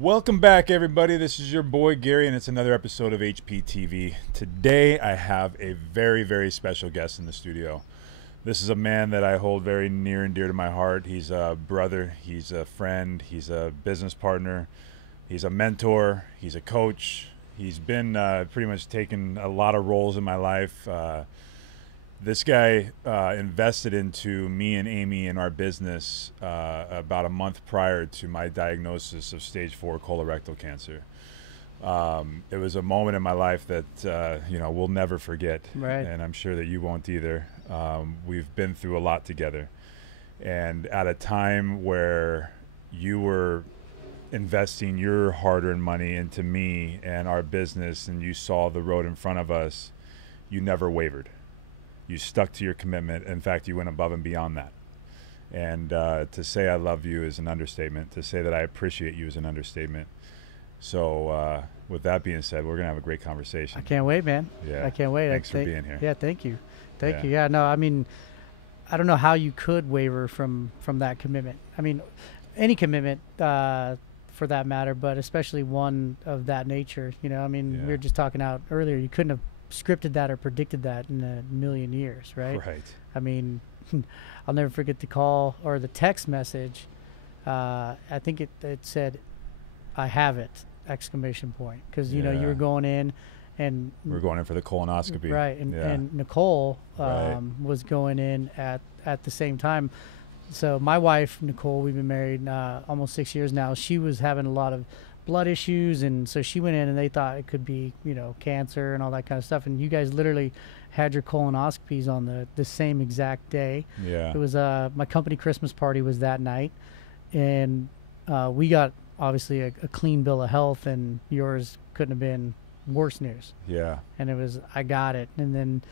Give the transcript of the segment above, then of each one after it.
Welcome back, everybody. This is your boy Gary, and it's another episode of HPTV. Today, I have a very, very special guest in the studio. This is a man that I hold very near and dear to my heart. He's a brother, he's a friend, he's a business partner, he's a mentor, he's a coach. He's been pretty much taken a lot of roles in my life. This guy invested into me and Amy in our business about a month prior to my diagnosis of stage 4 colorectal cancer. It was a moment in my life that we'll never forget, right. And I'm sure that you won't either. We've been through a lot together, and at a time where you were investing your hard-earned money into me and our business, and you saw the road in front of us, you never wavered. You stuck to your commitment. In fact, you went above and beyond that. And to say I love you is an understatement. To say that I appreciate you is an understatement. So with that being said, we're going to have a great conversation. I can't wait, man. Yeah. I can't wait. Thanks for being here. Yeah, thank you. Thank you. Yeah, no, I mean, I don't know how you could waver from that commitment. I mean, any commitment for that matter, but especially one of that nature. You know, I mean, we were just talking out earlier. You couldn't have scripted that or predicted that in a million years, right? Right. I mean, I'll never forget the call or the text message. I think it said, "I have it!" exclamation point, because you know you were going in, and we're going in for the colonoscopy, right? And Nicole was going in at the same time. So my wife Nicole, we've been married almost 6 years now. She was having a lot of blood issues, and so she went in and they thought it could be, you know, cancer and all that kind of stuff, and you guys literally had your colonoscopies on the same exact day. It was my company Christmas party was that night, and we got obviously a clean bill of health, and yours couldn't have been worse news. And it was, I got it. And then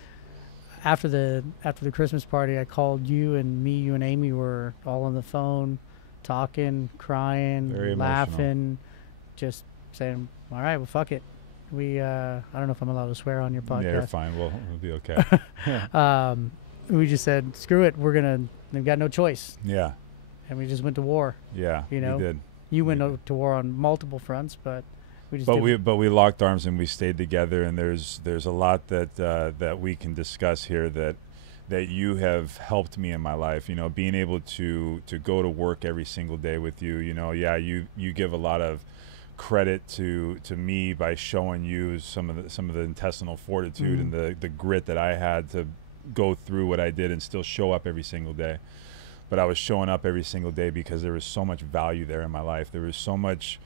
after the Christmas party, I called you, and you and Amy were all on the phone talking, crying, very laughing, just saying, all right, well, fuck it. We, I don't know if I'm allowed to swear on your podcast. Yeah, you're fine. We'll be okay. We just said, screw it. We've got no choice. Yeah. And we just went to war. Yeah, you know, we did. You went to war on multiple fronts, but we just But we locked arms and we stayed together. And there's a lot that we can discuss here that you have helped me in my life. You know, being able to go to work every single day with you. You know, you give a lot of credit to me by showing you some of the intestinal fortitude and the grit that I had to go through what I did and still show up every single day. But I was showing up every single day because there was so much value there in my life. There was so much,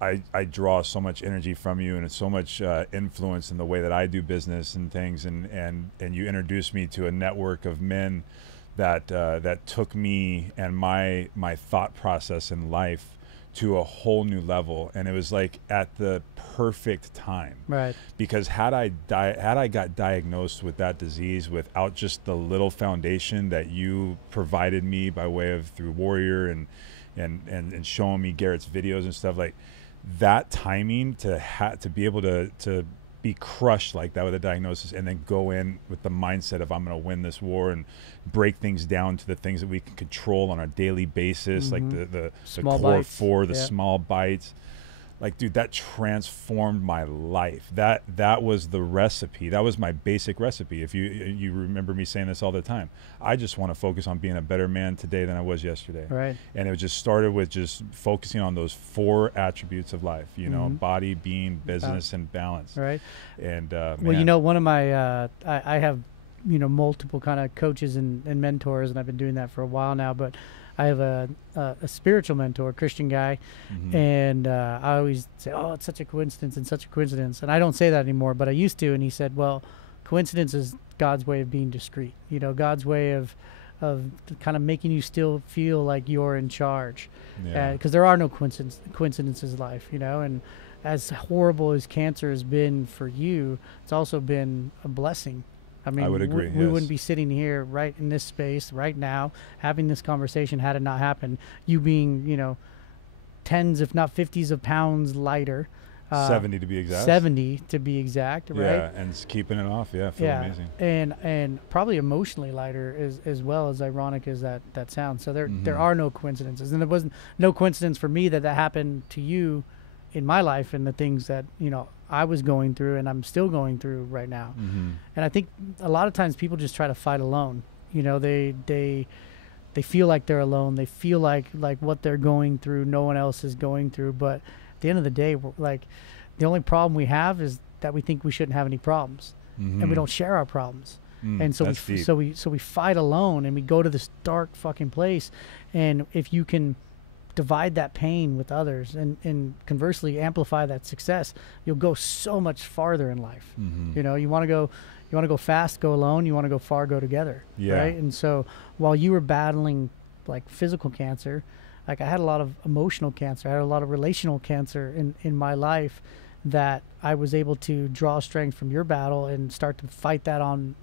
I draw so much energy from you, and it's so much influence in the way that I do business and things. And you introduced me to a network of men that took me and my thought process in life to a whole new level. And it was like at the perfect time, right? Because had I got diagnosed with that disease without just the little foundation that you provided me by way of through Warrior and showing me Garrett's videos and stuff, like that timing to be able to be crushed like that with a diagnosis, and then go in with the mindset of I'm going to win this war and break things down to the things that we can control on a daily basis, like the core bites. The small bites. Like, dude, that transformed my life. That was the recipe. That was my basic recipe. If you remember me saying this all the time, I just want to focus on being a better man today than I was yesterday. Right. And it just started with just focusing on those 4 attributes of life. You know, body, being, business, and balance. Right. And well, you know, one of my I have, you know, multiple kind of coaches and mentors, and I've been doing that for a while now, but I have a spiritual mentor, Christian guy, and I always say, oh, it's such a coincidence and such a coincidence. And I don't say that anymore, but I used to. And he said, well, coincidence is God's way of being discreet, you know, God's way of kind of making you still feel like you're in charge. Because there are no coincidences in life, you know, and as horrible as cancer has been for you, it's also been a blessing. I mean, I would agree. We wouldn't be sitting here right in this space right now having this conversation had it not happened. You being, you know, tens, if not 50s of pounds lighter, 70 to be exact. 70 to be exact, right? Yeah, and keeping it off. Yeah, feel amazing. And probably emotionally lighter as well, as ironic as that sounds. So there are no coincidences, and there wasn't no coincidence for me that happened to you in my life, and the things that I was going through and I'm still going through right now. And I think a lot of times people just try to fight alone. They feel like they're alone. They feel like what they're going through, no one else is going through. But at the end of the day, the only problem we have is that we think we shouldn't have any problems, and we don't share our problems. And so we fight alone, and we go to this dark fucking place. And if you can divide that pain with others and conversely amplify that success, you'll go so much farther in life. You want to go fast, go alone. You want to go far, go together. Right. And so while you were battling like physical cancer, like I had a lot of emotional cancer. I had a lot of relational cancer in my life, that I was able to draw strength from your battle and start to fight that on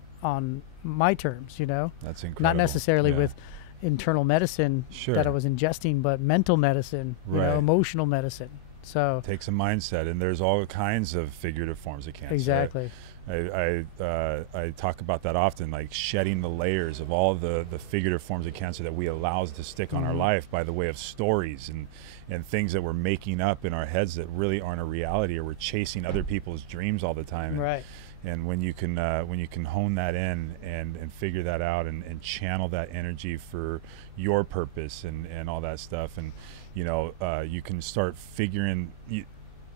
my terms. That's incredible. Not necessarily with internal medicine that I was ingesting, but mental medicine, emotional medicine. So it takes a mindset, and there's all kinds of figurative forms of cancer. Exactly. I talk about that often, like shedding the layers of all the figurative forms of cancer that we allow to stick on our life by the way of stories and things that we're making up in our heads that really aren't a reality, or we're chasing other people's dreams all the time. Right. And when you can hone that in and figure that out and channel that energy for your purpose and all that stuff, and you can start figuring.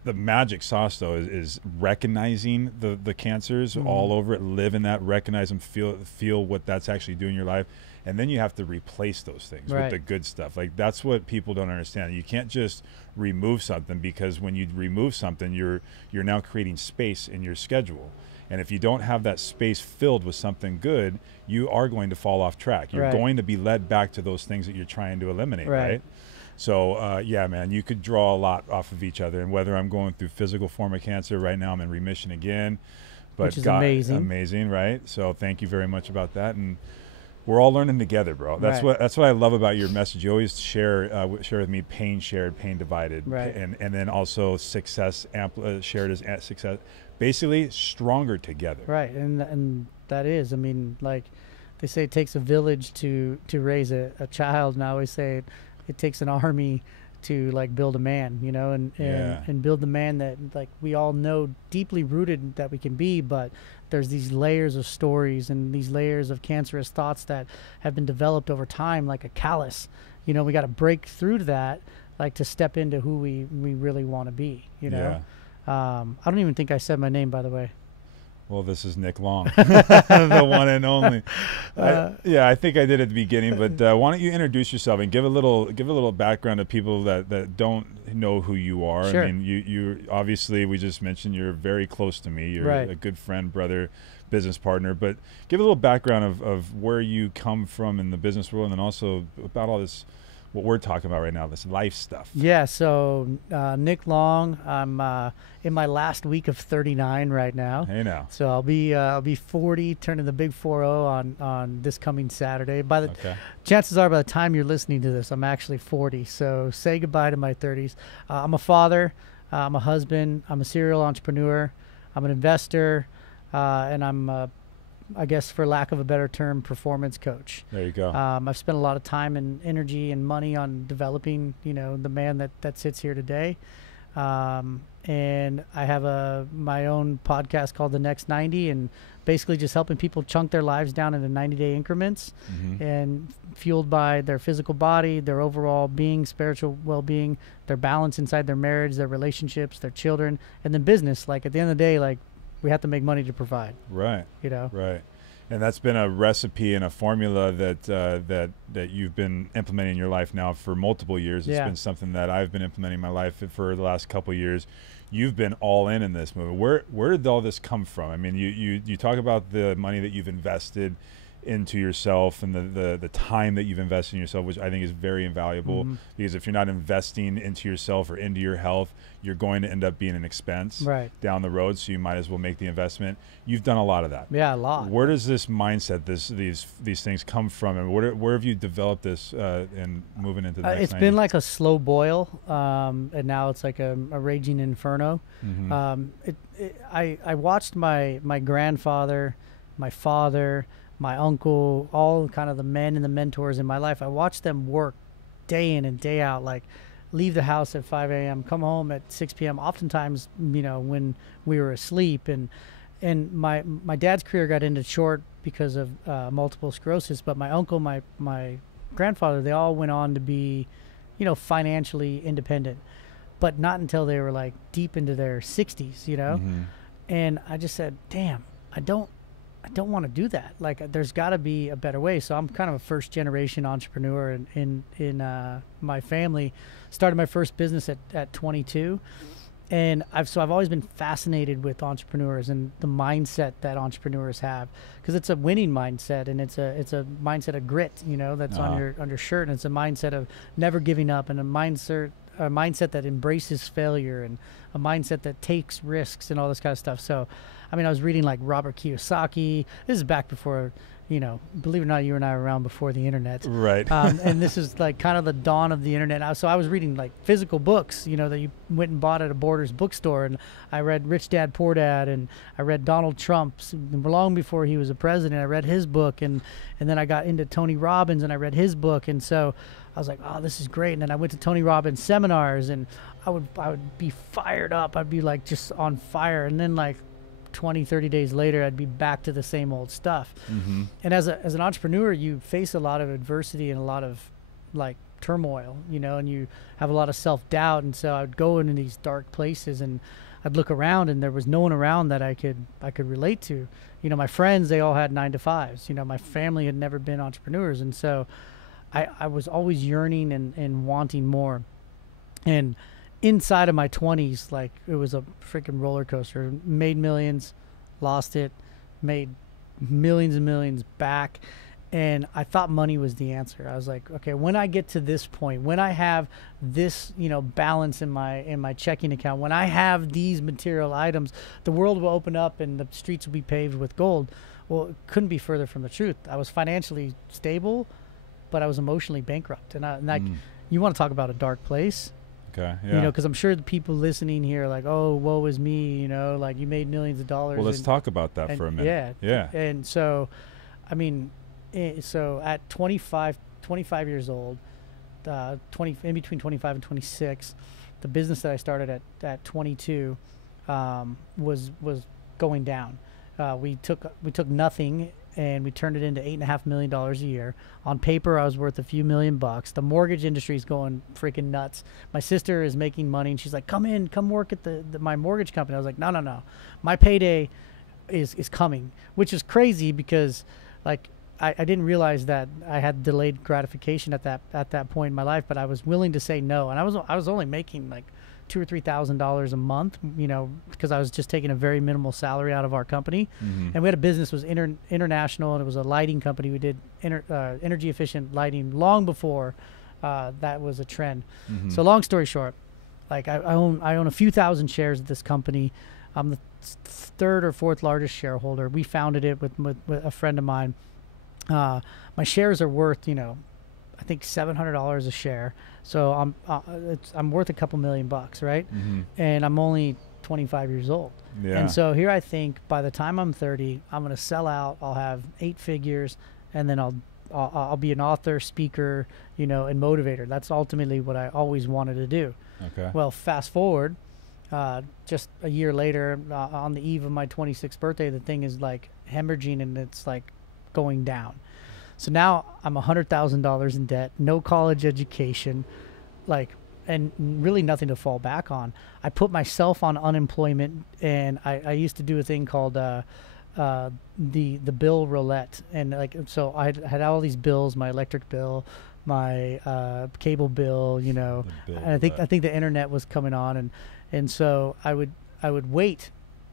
The magic sauce, though, is recognizing the cancers all over it, live in that, recognize them, feel what that's actually doing in your life, and then you have to replace those things with the good stuff. Like, that's what people don't understand. You can't just remove something, because when you remove something, you're now creating space in your schedule. And if you don't have that space filled with something good, you are going to fall off track. You're going to be led back to those things that you're trying to eliminate, right? So, yeah, man, you could draw a lot off of each other. And whether I'm going through physical form of cancer right now, I'm in remission again. But which is amazing. Amazing, right? So thank you very much about that. And we're all learning together, bro. That's what I love about your message. You always share with me pain shared, pain divided. And then also success shared as success. Basically, stronger together. Right, and that is, I mean, like they say, it takes a village to raise a child, and I always say it takes an army to like build a man, and build the man that like we all know deeply rooted that we can be, but there's these layers of stories and these layers of cancerous thoughts that have been developed over time, like a callus. We got to break through to that, like to step into who we really want to be. I don't even think I said my name, by the way. Well, this is Nick Long, the one and only. I think I did at the beginning, but why don't you introduce yourself and give a little background to people that don't know who you are. Sure. I mean, you obviously, we just mentioned you're very close to me. You're a good friend, brother, business partner. But give a little background of where you come from in the business world, and then also about all this, what we're talking about right now, this life stuff. Yeah, so Nick Long, I'm in my last week of 39 right now. Hey now. So I'll be 40, turning the big 40 on this coming Saturday. Chances are by the time you're listening to this, I'm actually 40. So say goodbye to my 30s. I'm a father, I'm a husband, I'm a serial entrepreneur, I'm an investor, and I'm I guess, for lack of a better term, performance coach. There you go. I've spent a lot of time and energy and money on developing, the man that sits here today. And I have my own podcast called The Next 90, and basically just helping people chunk their lives down into 90-day increments, and fueled by their physical body, their overall being, spiritual well-being, their balance inside their marriage, their relationships, their children, and then business. Like, at the end of the day, like, we have to make money to provide. Right. Right. And that's been a recipe and a formula that you've been implementing in your life now for multiple years. It's been something that I've been implementing in my life for the last couple of years. You've been all in this movement. Where did all this come from? I mean, you talk about the money that you've invested into yourself and the time that you've invested in yourself, which I think is very invaluable. Because if you're not investing into yourself or into your health, you're going to end up being an expense down the road. So you might as well make the investment. You've done a lot of that. Yeah, a lot. Where does this mindset, these things come from, and where have you developed this in moving into the next It's 90? been like a slow boil, and now it's like a raging inferno. I watched my grandfather, my father, my uncle, all kind of the men and the mentors in my life. I watched them work day in and day out, like leave the house at 5 a.m., come home at 6 p.m., oftentimes, when we were asleep. And my dad's career got ended short because of multiple sclerosis, but my uncle, my grandfather, they all went on to be, financially independent, but not until they were like deep into their 60s, And I just said, damn, I don't want to do that. Like, there's got to be a better way. So I'm kind of a first generation entrepreneur in my family. Started my first business at 22. And I've always been fascinated with entrepreneurs and the mindset that entrepreneurs have, because it's a winning mindset, and it's a mindset of grit, that's on your shirt, and it's a mindset of never giving up, and a mindset that embraces failure, and a mindset that takes risks and all this kind of stuff. So, I mean, I was reading like Robert Kiyosaki. This is back before, believe it or not, you and I were around before the internet. Right. And this is like kind of the dawn of the internet. So I was reading like physical books, that you went and bought at a Borders bookstore. And I read Rich Dad, Poor Dad, and I read Donald Trump's long before he was a president. I read his book, and then I got into Tony Robbins, and I read his book. And so I was like, oh, this is great. And then I went to Tony Robbins seminars, and I would be fired up. I'd be like just on fire. And then like 20-30 days later, I'd be back to the same old stuff. And as an entrepreneur, you face a lot of adversity and a lot of like turmoil, and you have a lot of self-doubt. And so I'd go into these dark places, and I'd look around, and there was no one around that I could relate to. My friends, they all had 9-to-5s. My family had never been entrepreneurs, and so I was always yearning and wanting more. And inside of my 20s, like, it was a freaking roller coaster. Made millions, lost it, made millions and millions back, and I thought money was the answer. I was like, okay, when I get to this point, when I have this, balance in my checking account, when I have these material items, the world will open up and the streets will be paved with gold. Well, it couldn't be further from the truth. I was financially stable, but I was emotionally bankrupt. And like, you want to talk about a dark place? Okay, yeah. Because I'm sure the people listening here are like, oh, woe is me, like, you made millions of dollars. Well, let's talk about that for a minute. Yeah. And so, I mean, so at 25 years old, in between 25 and 26, the business that I started at 22 was going down. We took nothing, and we turned it into $8.5 million a year. On paper, I was worth a few $1,000,000. The mortgage industry is going freaking nuts. My sister is making money, and she's like, come work at my mortgage company. I was like, no. My payday is coming, which is crazy because, like, I didn't realize that I had delayed gratification at that point in my life, but I was willing to say no. And I was only making like $2,000 or $3,000 a month, because I was just taking a very minimal salary out of our company. And we had a business, was international, and it was a lighting company. We did energy efficient lighting long before that was a trend. So long story short, like, I own a few thousand shares of this company. I'm the third or fourth largest shareholder. We founded it with a friend of mine. My shares are worth, I think $700 a share. So I'm worth a couple $1,000,000, right? And I'm only 25 years old. Yeah. And so here I think by the time I'm 30, I'm going to sell out. I'll have 8 figures, and then I'll be an author, speaker, and motivator. That's ultimately what I always wanted to do. Okay. Well, fast forward, just a year later, on the eve of my 26th birthday, the thing is like hemorrhaging, and it's like going down. So now I'm $100,000 in debt, no college education, like, and really nothing to fall back on. I put myself on unemployment, and I used to do a thing called the bill roulette, and like, so I had all these bills: my electric bill, my cable bill, and I think the internet was coming on, and so I would wait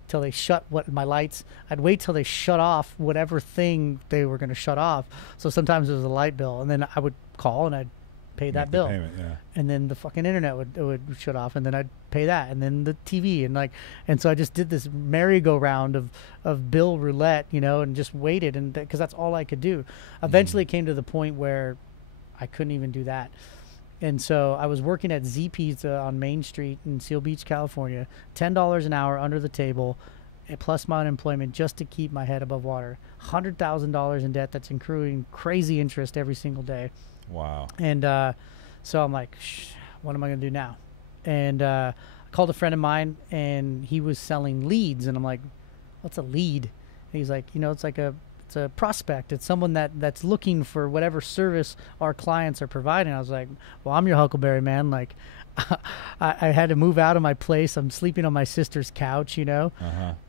till they shut my lights. I'd wait till they shut off whatever thing they were going to shut off. So sometimes it was a light bill, and then I would call and I'd pay that bill. Payment, yeah. And then the fucking internet would shut off, and then I'd pay that, and then the TV, and so I just did this merry-go-round of bill roulette, and just waited, and because that's all I could do. Eventually, it came to the point where I couldn't even do that. And so I was working at Z Pizza on Main Street in Seal Beach, California, $10 an hour under the table, plus my unemployment, just to keep my head above water. $100,000 in debt that's accruing crazy interest every single day. Wow. And so I'm like, what am I going to do now? And I called a friend of mine, and he was selling leads. And I'm like, what's a lead? And he's like, it's a prospect. It's someone that's looking for whatever service our clients are providing. I was like, well, I'm your Huckleberry, man. Like, I had to move out of my place. I'm sleeping on my sister's couch,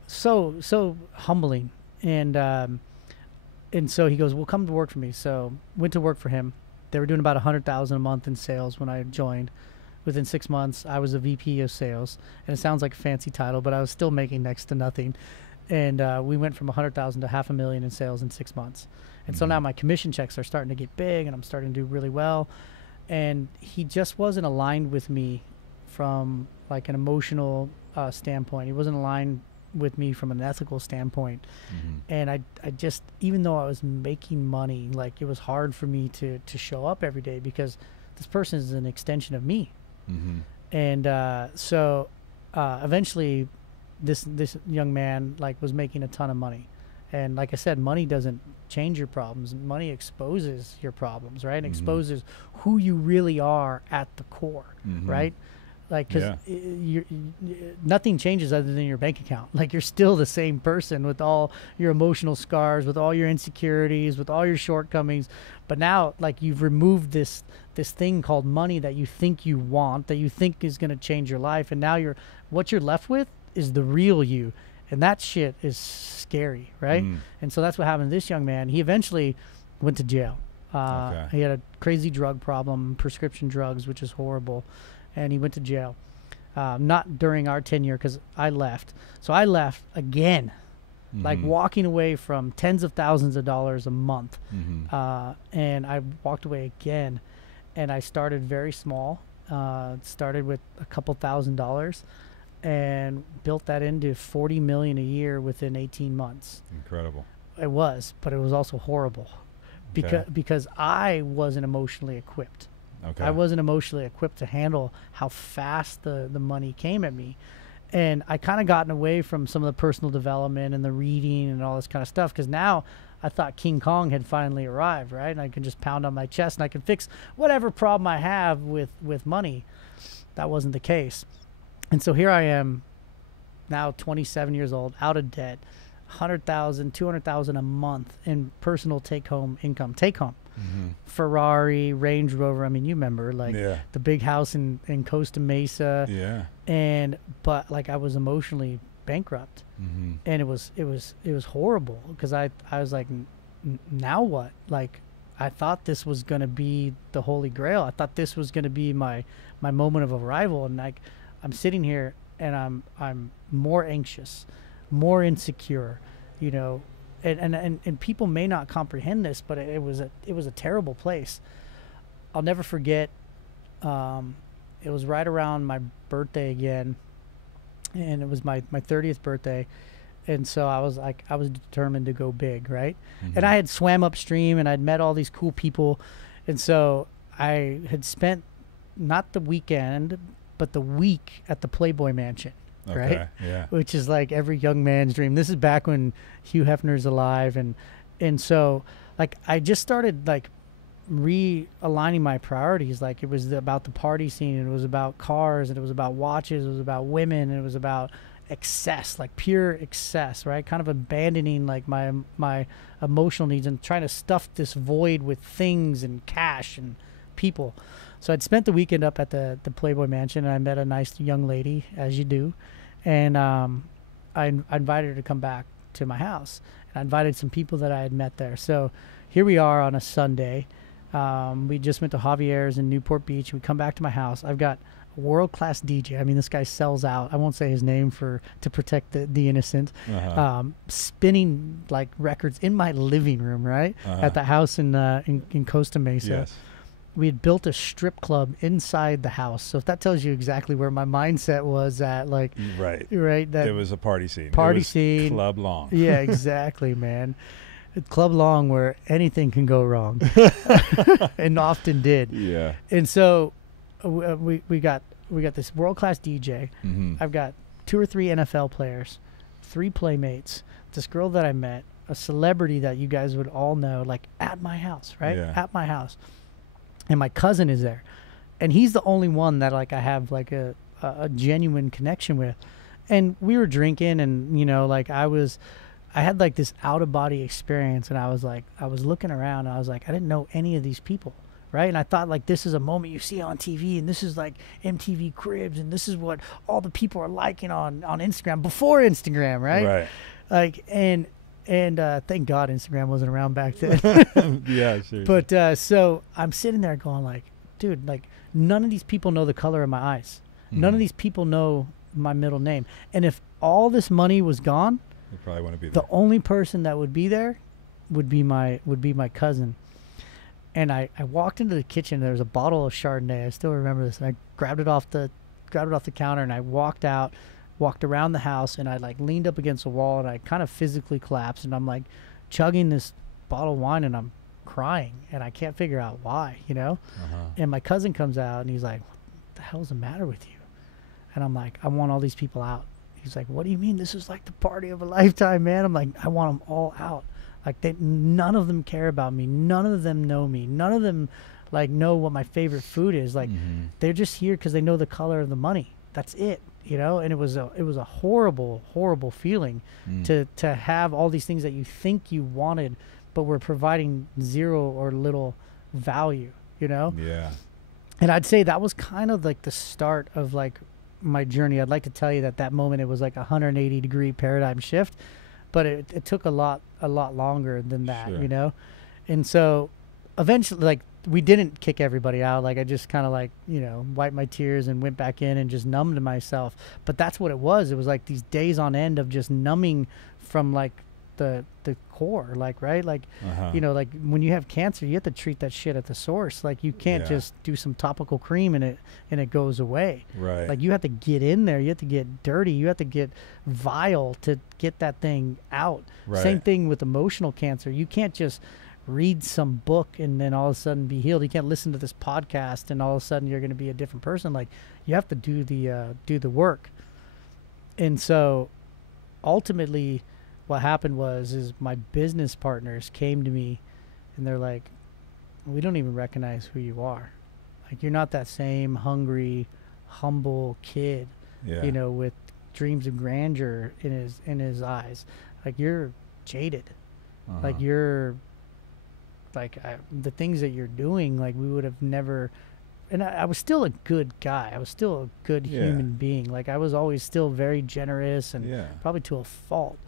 So humbling. And so he goes, well, come to work for me. So went to work for him. They were doing about $100,000 a month in sales when I joined. Within 6 months, I was a VP of sales. And it sounds like a fancy title, but I was still making next to nothing. And we went from 100,000 to $500,000 in sales in 6 months. And so now my commission checks are starting to get big, and I'm starting to do really well. And he just wasn't aligned with me from like an emotional standpoint. He wasn't aligned with me from an ethical standpoint. And I just, even though I was making money, like it was hard for me to show up every day because this person is an extension of me. And so eventually this young man like was making a ton of money. And like I said, money doesn't change your problems. Money exposes your problems, right? And exposes who you really are at the core, right? Like, because nothing changes other than your bank account. Like, you're still the same person with all your emotional scars, with all your insecurities, with all your shortcomings. But now, like, you've removed this thing called money that you think you want, that you think is going to change your life. And now what you're left with is the real you. And that shit is scary, right? And so that's what happened to this young man. He eventually went to jail. He had a crazy drug problem, prescription drugs, which is horrible. And he went to jail. Not during our tenure because I left. So I left again, like walking away from tens of thousands of dollars a month. And I walked away again. And I started very small. Started with a couple $1,000s. And built that into $40 million a year within 18 months. Incredible. It was, but it was also horrible, because I wasn't emotionally equipped. I wasn't emotionally equipped to handle how fast the money came at me, and I kind of gotten away from some of the personal development and the reading and all this kind of stuff because now I thought King Kong had finally arrived, right? And I can just pound on my chest and I can fix whatever problem I have with money. That wasn't the case. And so here I am, now 27 years old, out of debt, $100,000, $200,000 a month in personal take-home income. Ferrari, Range Rover. I mean, you remember, like the big house in Costa Mesa. But like I was emotionally bankrupt, and it was horrible because I was like, now what? Like, I thought this was gonna be the Holy Grail. I thought this was gonna be my moment of arrival, and like. I'm sitting here and I'm more anxious, more insecure, and people may not comprehend this, but it was a terrible place. I'll never forget. It was right around my birthday again, and it was my 30th birthday, and so I was determined to go big, right? And I had swam upstream and I'd met all these cool people, and so I had spent not the weekend but the week at the Playboy Mansion, right? Which is like every young man's dream. This is back when Hugh Hefner's alive, and so like I just started like realigning my priorities. Like it was about the party scene, and it was about cars, and it was about watches, it was about women, and it was about excess, like pure excess, right? Kind of abandoning like my emotional needs and trying to stuff this void with things and cash and people. So I'd spent the weekend up at the Playboy Mansion, and I met a nice young lady, as you do, and I invited her to come back to my house. And I invited some people that I had met there. So here we are on a Sunday. We just went to Javier's in Newport Beach. We come back to my house. I've got world-class DJ. I mean, this guy sells out. I won't say his name to protect the innocent. Spinning like records in my living room, right? At the house in Costa Mesa. Yes. We had built a strip club inside the house. So if that tells you exactly where my mindset was at, like, right. That it was a party scene. Party scene. Club Long. Yeah, exactly, man. Club Long, where anything can go wrong, and often did. Yeah. And so we got this world-class DJ. I've got 2 or 3 NFL players, 3 playmates, this girl that I met, a celebrity that you guys would all know, like at my house, right? Yeah. At my house. And my cousin is there. And he's the only one that like I have like a genuine connection with. And we were drinking, and you know, like I had like this out of body experience, and I was looking around, and I was like, I didn't know any of these people. Right. And I thought, like, this is a moment you see on TV, and this is like MTV Cribs, and this is what all the people are liking on Instagram before Instagram. Right. Like, and thank God Instagram wasn't around back then. Yeah, seriously. But so I'm sitting there going like, dude, like none of these people know the color of my eyes. None of these people know my middle name. And if all this money was gone, you probably wouldn't be there. The only person that would be there would be my cousin. And I walked into the kitchen. There was a bottle of Chardonnay. I still remember this. And I grabbed it off the counter, and I walked around the house, and I like leaned up against the wall, and I kind of physically collapsed, and I'm like chugging this bottle of wine, and I'm crying, and I can't figure out why, you know? And my cousin comes out, and he's like, what the hell's the matter with you? And I'm like, I want all these people out. He's like, what do you mean? This is like the party of a lifetime, man. I'm like, I want them all out. Like, none of them care about me. None of them know me. None of them like know what my favorite food is. Like, they're just here because they know the color of the money. That's it, you know. And it was a horrible, horrible feeling to have all these things that you think you wanted, but were providing zero or little value, you know. Yeah. And I'd say that was kind of like the start of like my journey. I'd like to tell you that moment it was like a 180-degree paradigm shift, but it took a lot longer than that, you know. And so eventually, like, we didn't kick everybody out. Like, I just kind of like, you know, wiped my tears and went back in and just numbed myself. But that's what it was. It was like these days on end of just numbing from like the core, like, right? Like, you know, like when you have cancer, you have to treat that shit at the source. Like, you can't just do some topical cream and it goes away. Right. Like, you have to get in there. You have to get dirty. You have to get vile to get that thing out. Right. Same thing with emotional cancer. You can't just read some book and then all of a sudden be healed. You can't listen to this podcast and all of a sudden you're going to be a different person. Like, you have to do the work. And so ultimately what happened is my business partners came to me and they're like, we don't even recognize who you are. Like, you're not that same hungry, humble kid, you know, with dreams of grandeur in his eyes. Like, you're jaded. Like, you're like, the things that you're doing, like, we would have never. And I was still a good guy. I was still a good human being. Like, I was always still very generous and probably to a fault.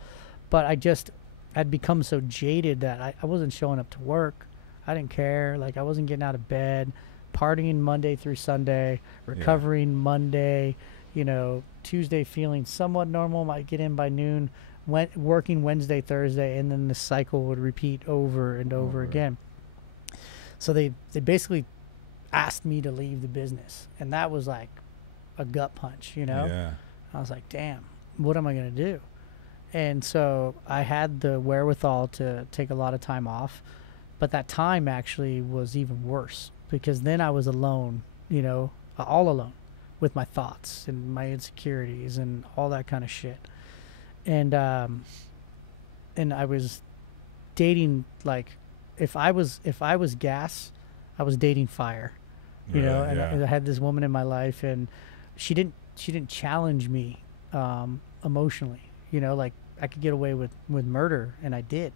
But I'd become so jaded that I wasn't showing up to work. I didn't care. Like, I wasn't getting out of bed, partying Monday through Sunday, recovering Monday, you know, Tuesday feeling somewhat normal, might get in by noon, working Wednesday, Thursday, and then the cycle would repeat over and over again. So they basically asked me to leave the business, and that was like a gut punch, you know. Yeah. I was like, damn, what am I going to do? And so I had the wherewithal to take a lot of time off, but that time actually was even worse because then I was alone, you know, all alone with my thoughts and my insecurities and all that kind of shit. And I was dating, like, if I was gas, I was dating fire, you know. And I had this woman in my life, and she didn't challenge me emotionally, you know. Like, I could get away with murder, and I did.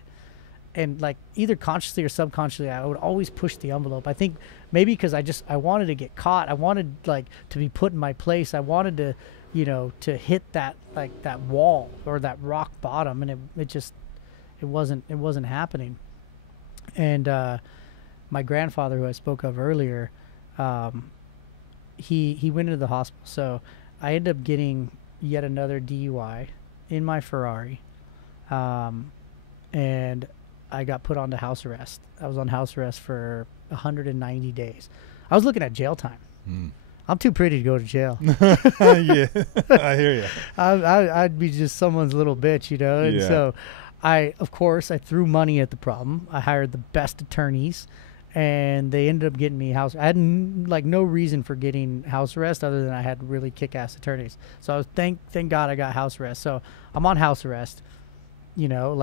And like, either consciously or subconsciously, I would always push the envelope. I think maybe because I wanted to get caught. I wanted, like, to be put in my place. I wanted to, you know, to hit that, like, that wall or that rock bottom, and it wasn't happening. And my grandfather, who I spoke of earlier, he went into the hospital. So I ended up getting yet another DUI in my Ferrari, and I got put onto house arrest. I was on house arrest for 190 days. I was looking at jail time. I'm too pretty to go to jail. Yeah, I hear you. I'd be just someone's little bitch, you know. And so of course, I threw money at the problem. I hired the best attorneys, and they ended up getting me house. I had no reason for getting house arrest other than I had really kick-ass attorneys. So I was thank God I got house arrest. So I'm on house arrest, you know,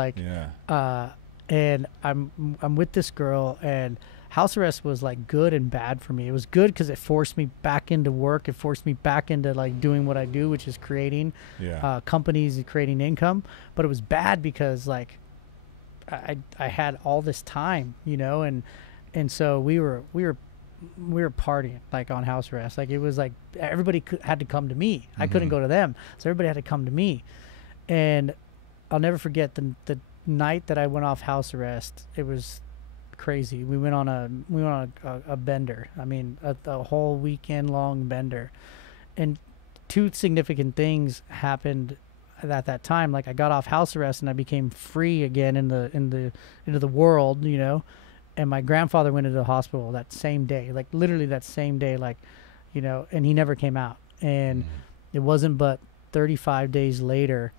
and I'm with this girl, and house arrest was like good and bad for me. It was good because it forced me back into work. It forced me back into like doing what I do, which is creating companies and creating income. But it was bad because like I had all this time, you know, and so we were partying like on house arrest. Like it was like everybody had to come to me. I couldn't go to them, so everybody had to come to me. And I'll never forget the night that I went off house arrest. It was crazy. We went on a bender. I mean, a whole weekend long bender, and two significant things happened at that time. Like I got off house arrest and I became free again into the world, you know. And my grandfather went into the hospital that same day, like literally that same day, like, you know, and he never came out. And it wasn't but 35 days later,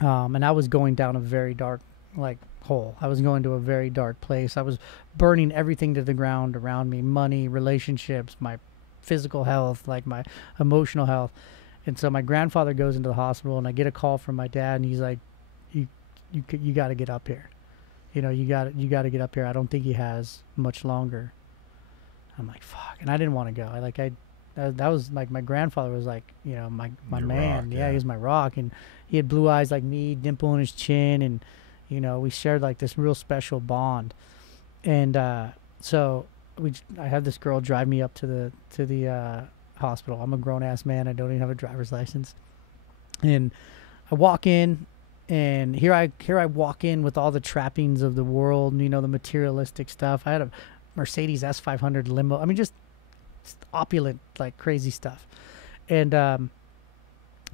and I was going down a very dark like hole. I was going to a very dark place. I was burning everything to the ground around me: money, relationships, my physical health, like my emotional health. And so my grandfather goes into the hospital, and I get a call from my dad, and he's like, you got to get up here. You know, you got to get up here. I don't think he has much longer. I'm like, fuck. And I didn't want to go. That was like, my grandfather was like, you know, my man. Rock, yeah, he was my rock. And he had blue eyes like me, dimple in his chin. And, you know, we shared like this real special bond. And so I had this girl drive me up to the hospital. I'm a grown ass man. I don't even have a driver's license. And I walk in, and here I walk in with all the trappings of the world, you know, the materialistic stuff. I had a Mercedes S500 limo. I mean, just opulent, like crazy stuff. And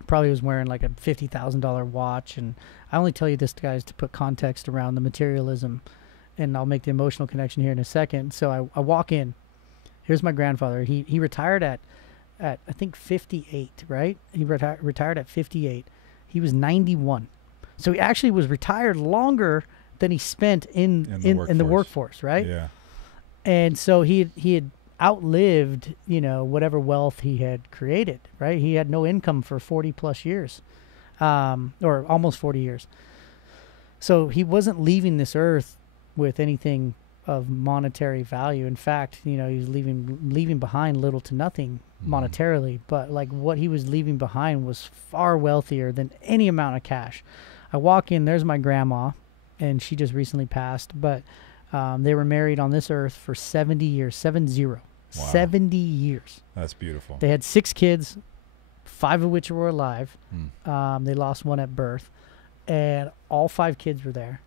probably was wearing like a $50,000 watch. And I only tell you this, guys, to put context around the materialism, and I'll make the emotional connection here in a second. So I walk in. Here's my grandfather. He retired at I think 58, right? He retired at 58. He was 91. So he actually was retired longer than he spent in the workforce, right? Yeah. And so he had outlived, you know, whatever wealth he had created, right? He had no income for 40 plus years, or almost 40 years. So he wasn't leaving this earth with anything of monetary value. In fact, you know, he was leaving behind little to nothing monetarily, but like what he was leaving behind was far wealthier than any amount of cash. I walk in, there's my grandma, and she just recently passed, but they were married on this earth for 70 years, 70. Wow. 70 years. That's beautiful. They had 6 kids, 5 of which were alive. They lost one at birth, and all 5 kids were there.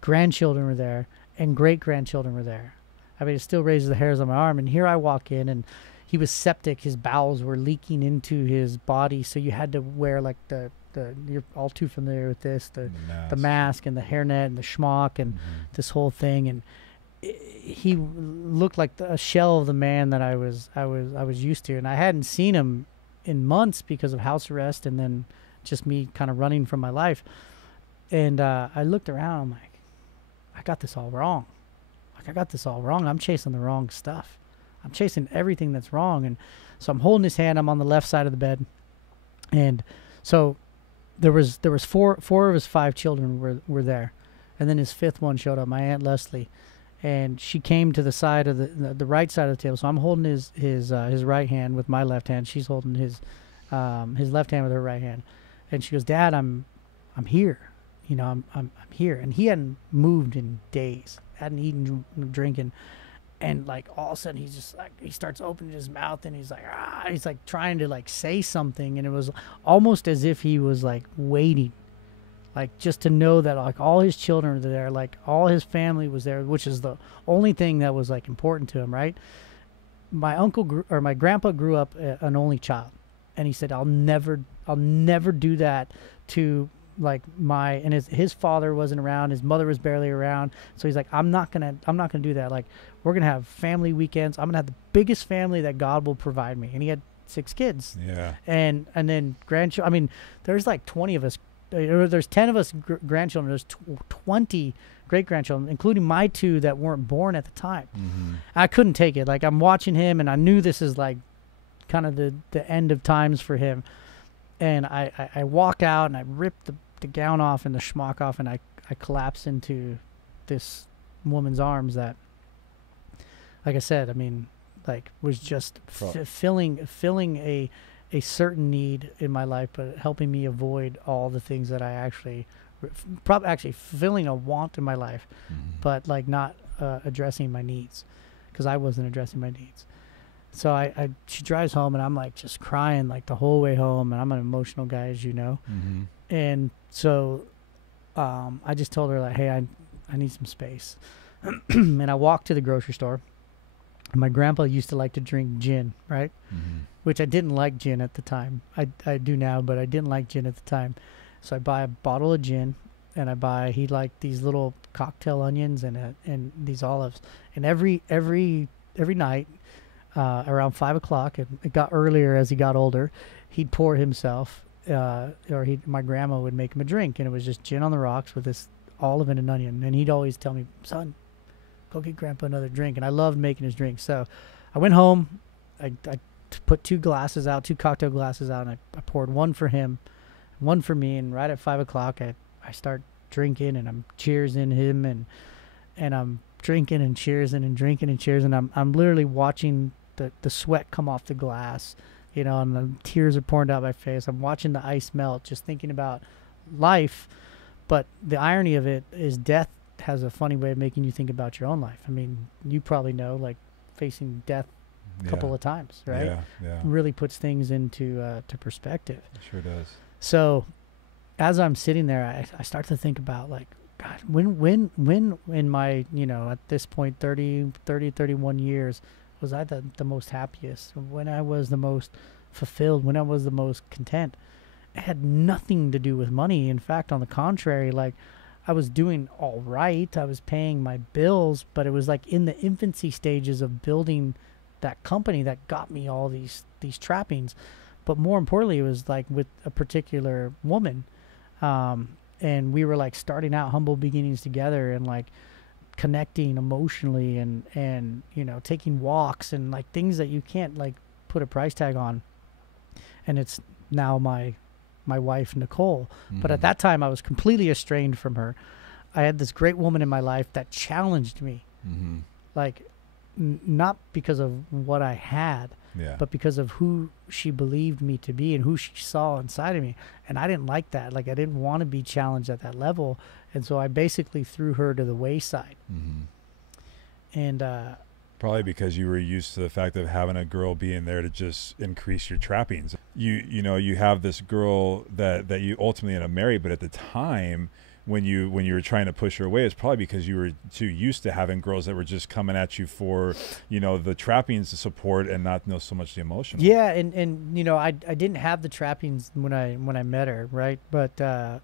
Grandchildren were there, and great-grandchildren were there. I mean, it still raises the hairs on my arm. And here I walk in, and he was septic. His bowels were leaking into his body, so you had to wear like the you're all too familiar with this, the mask and the hairnet and the schmuck and this whole thing. And he looked like a shell of the man that I was used to, and I hadn't seen him in months because of house arrest and then just me kind of running from my life. And I looked around. I'm like, I got this all wrong. I'm chasing the wrong stuff. I'm chasing everything that's wrong. And so I'm holding his hand. I'm on the left side of the bed. And so there was 4 of his 5 children were there. And then his 5th one showed up, my Aunt Leslie. And she came to the side of the right side of the table. So I'm holding his right hand with my left hand. She's holding his left hand with her right hand. And she goes, "Dad, I'm here. You know, I'm here." And he hadn't moved in days, hadn't eaten, drinking. And like all of a sudden he's just like, he starts opening his mouth, and he's like trying to like say something. And it was almost as if he was like waiting, like just to know that like all his children were there, like all his family was there, which is the only thing that was like important to him, right? my grandpa grew up an only child, and he said, I'll never do that to like and his father wasn't around, his mother was barely around, so he's like, I'm not gonna do that. Like, we're gonna have family weekends. I'm gonna have the biggest family that God will provide me. And he had 6 kids. Yeah. And then grandchildren. I mean, there's like 20 of us. There's 10 of us grandchildren. There's 20 great grandchildren, including my 2 that weren't born at the time. Mm-hmm. I couldn't take it. Like, I'm watching him, and I knew this is like kind of the end of times for him. And I walk out, and I rip the gown off and the schmuck off, and I collapse into this woman's arms that, like I said, I mean, like, was just filling a certain need in my life, but helping me avoid all the things that I actually filling a want in my life, but like not addressing my needs, because I wasn't addressing my needs. So she drives home, and I'm like just crying like the whole way home, and I'm an emotional guy, as you know. Mm-hmm. And so I just told her, like, hey, I need some space. And I walked to the grocery store. My grandpa used to like to drink gin, right? Mm-hmm. Which I didn't like gin at the time. I do now, but I didn't like gin at the time. So I buy a bottle of gin, and he liked these little cocktail onions and these olives. And every night around 5 o'clock, and it got earlier as he got older, he'd pour himself, my grandma would make him a drink, and it was just gin on the rocks with this olive and an onion. And he'd always tell me, son, go get grandpa another drink. And I loved making his drink. So I went home, I put 2 cocktail glasses out, and I poured one for him, one for me. And right at 5 o'clock, I start drinking, and I'm cheersing him, and I'm drinking and cheersing and drinking and cheersing. I'm literally watching the sweat come off the glass, you know, and the tears are pouring down my face. I'm watching the ice melt, just thinking about life. But the irony of it is death has a funny way of making you think about your own life. I mean, you probably know, like, facing death a couple of times, right? Yeah. Really puts things into to perspective. It sure does. So as I'm sitting there, I start to think about, like, God, when in my, you know, at this point, 31 years, was I the most happiest? When I was the most fulfilled? When I was the most content? It had nothing to do with money. In fact, on the contrary, like, I was doing all right. I was paying my bills, but it was like in the infancy stages of building that company that got me all these trappings. But more importantly, it was like with a particular woman. And we were like starting out humble beginnings together, and like connecting emotionally, and you know, taking walks and like things that you can't like put a price tag on. And it's now my wife, Nicole. But at that time, I was completely estranged from her. I had this great woman in my life that challenged me, like not because of what I had, but because of who she believed me to be and who she saw inside of me. And I didn't like that. Like, I didn't want to be challenged at that level. And so I basically threw her to the wayside. And probably because you were used to the fact of having a girl being there to just increase your trappings. You know, you have this girl that you ultimately end up married, but at the time when you were trying to push her away, it's probably because you were too used to having girls that were just coming at you for, you know, the trappings to support and not know so much the emotion. Yeah, and you know, I didn't have the trappings when I met her, right? But I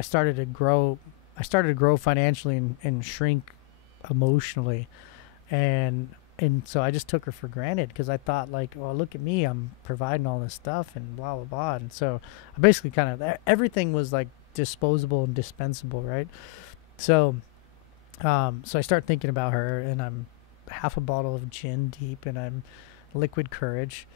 started to grow financially and shrink emotionally. And so I just took her for granted, because I thought, like, well, look at me, I'm providing all this stuff and blah, blah, blah. And so I basically kind of, everything was like disposable and dispensable, right? So so I start thinking about her, and I'm half a bottle of gin deep, and I'm liquid courage,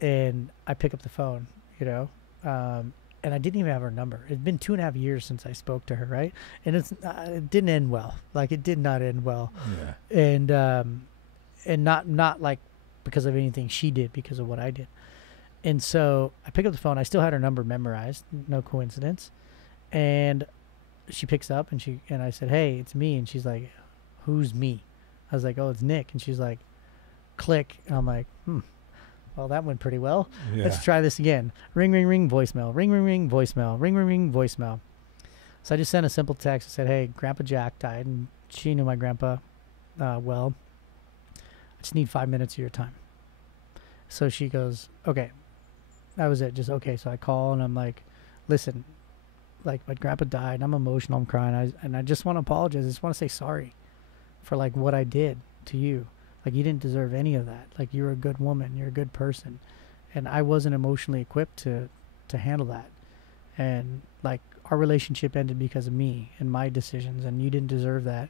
and I pick up the phone, you know, and I didn't even have her number. It'd been 2.5 years since I spoke to her, right? And it didn't end well. Like, it did not end well. Yeah. And not like because of anything she did, because of what I did. And so I pick up the phone. I still had her number memorized, no coincidence. And she picks up, and I said, hey, it's me. And she's like, who's me? I was like, oh, it's Nick. And she's like, click. And I'm like, well, that went pretty well. Yeah. Let's try this again. Ring, ring, ring, voicemail. Ring, ring, ring, voicemail. Ring, ring, ring, voicemail. So I just sent a simple text. I said, hey, Grandpa Jack died. And she knew my grandpa well. I just need 5 minutes of your time. So she goes, okay. That was it. Just, okay. So I call and I'm like, listen, like my grandpa died. I'm emotional. I'm crying. And I just want to apologize. I just want to say sorry for like what I did to you. Like you didn't deserve any of that. Like you're a good woman. You're a good person. And I wasn't emotionally equipped to handle that. And like our relationship ended because of me and my decisions, and you didn't deserve that.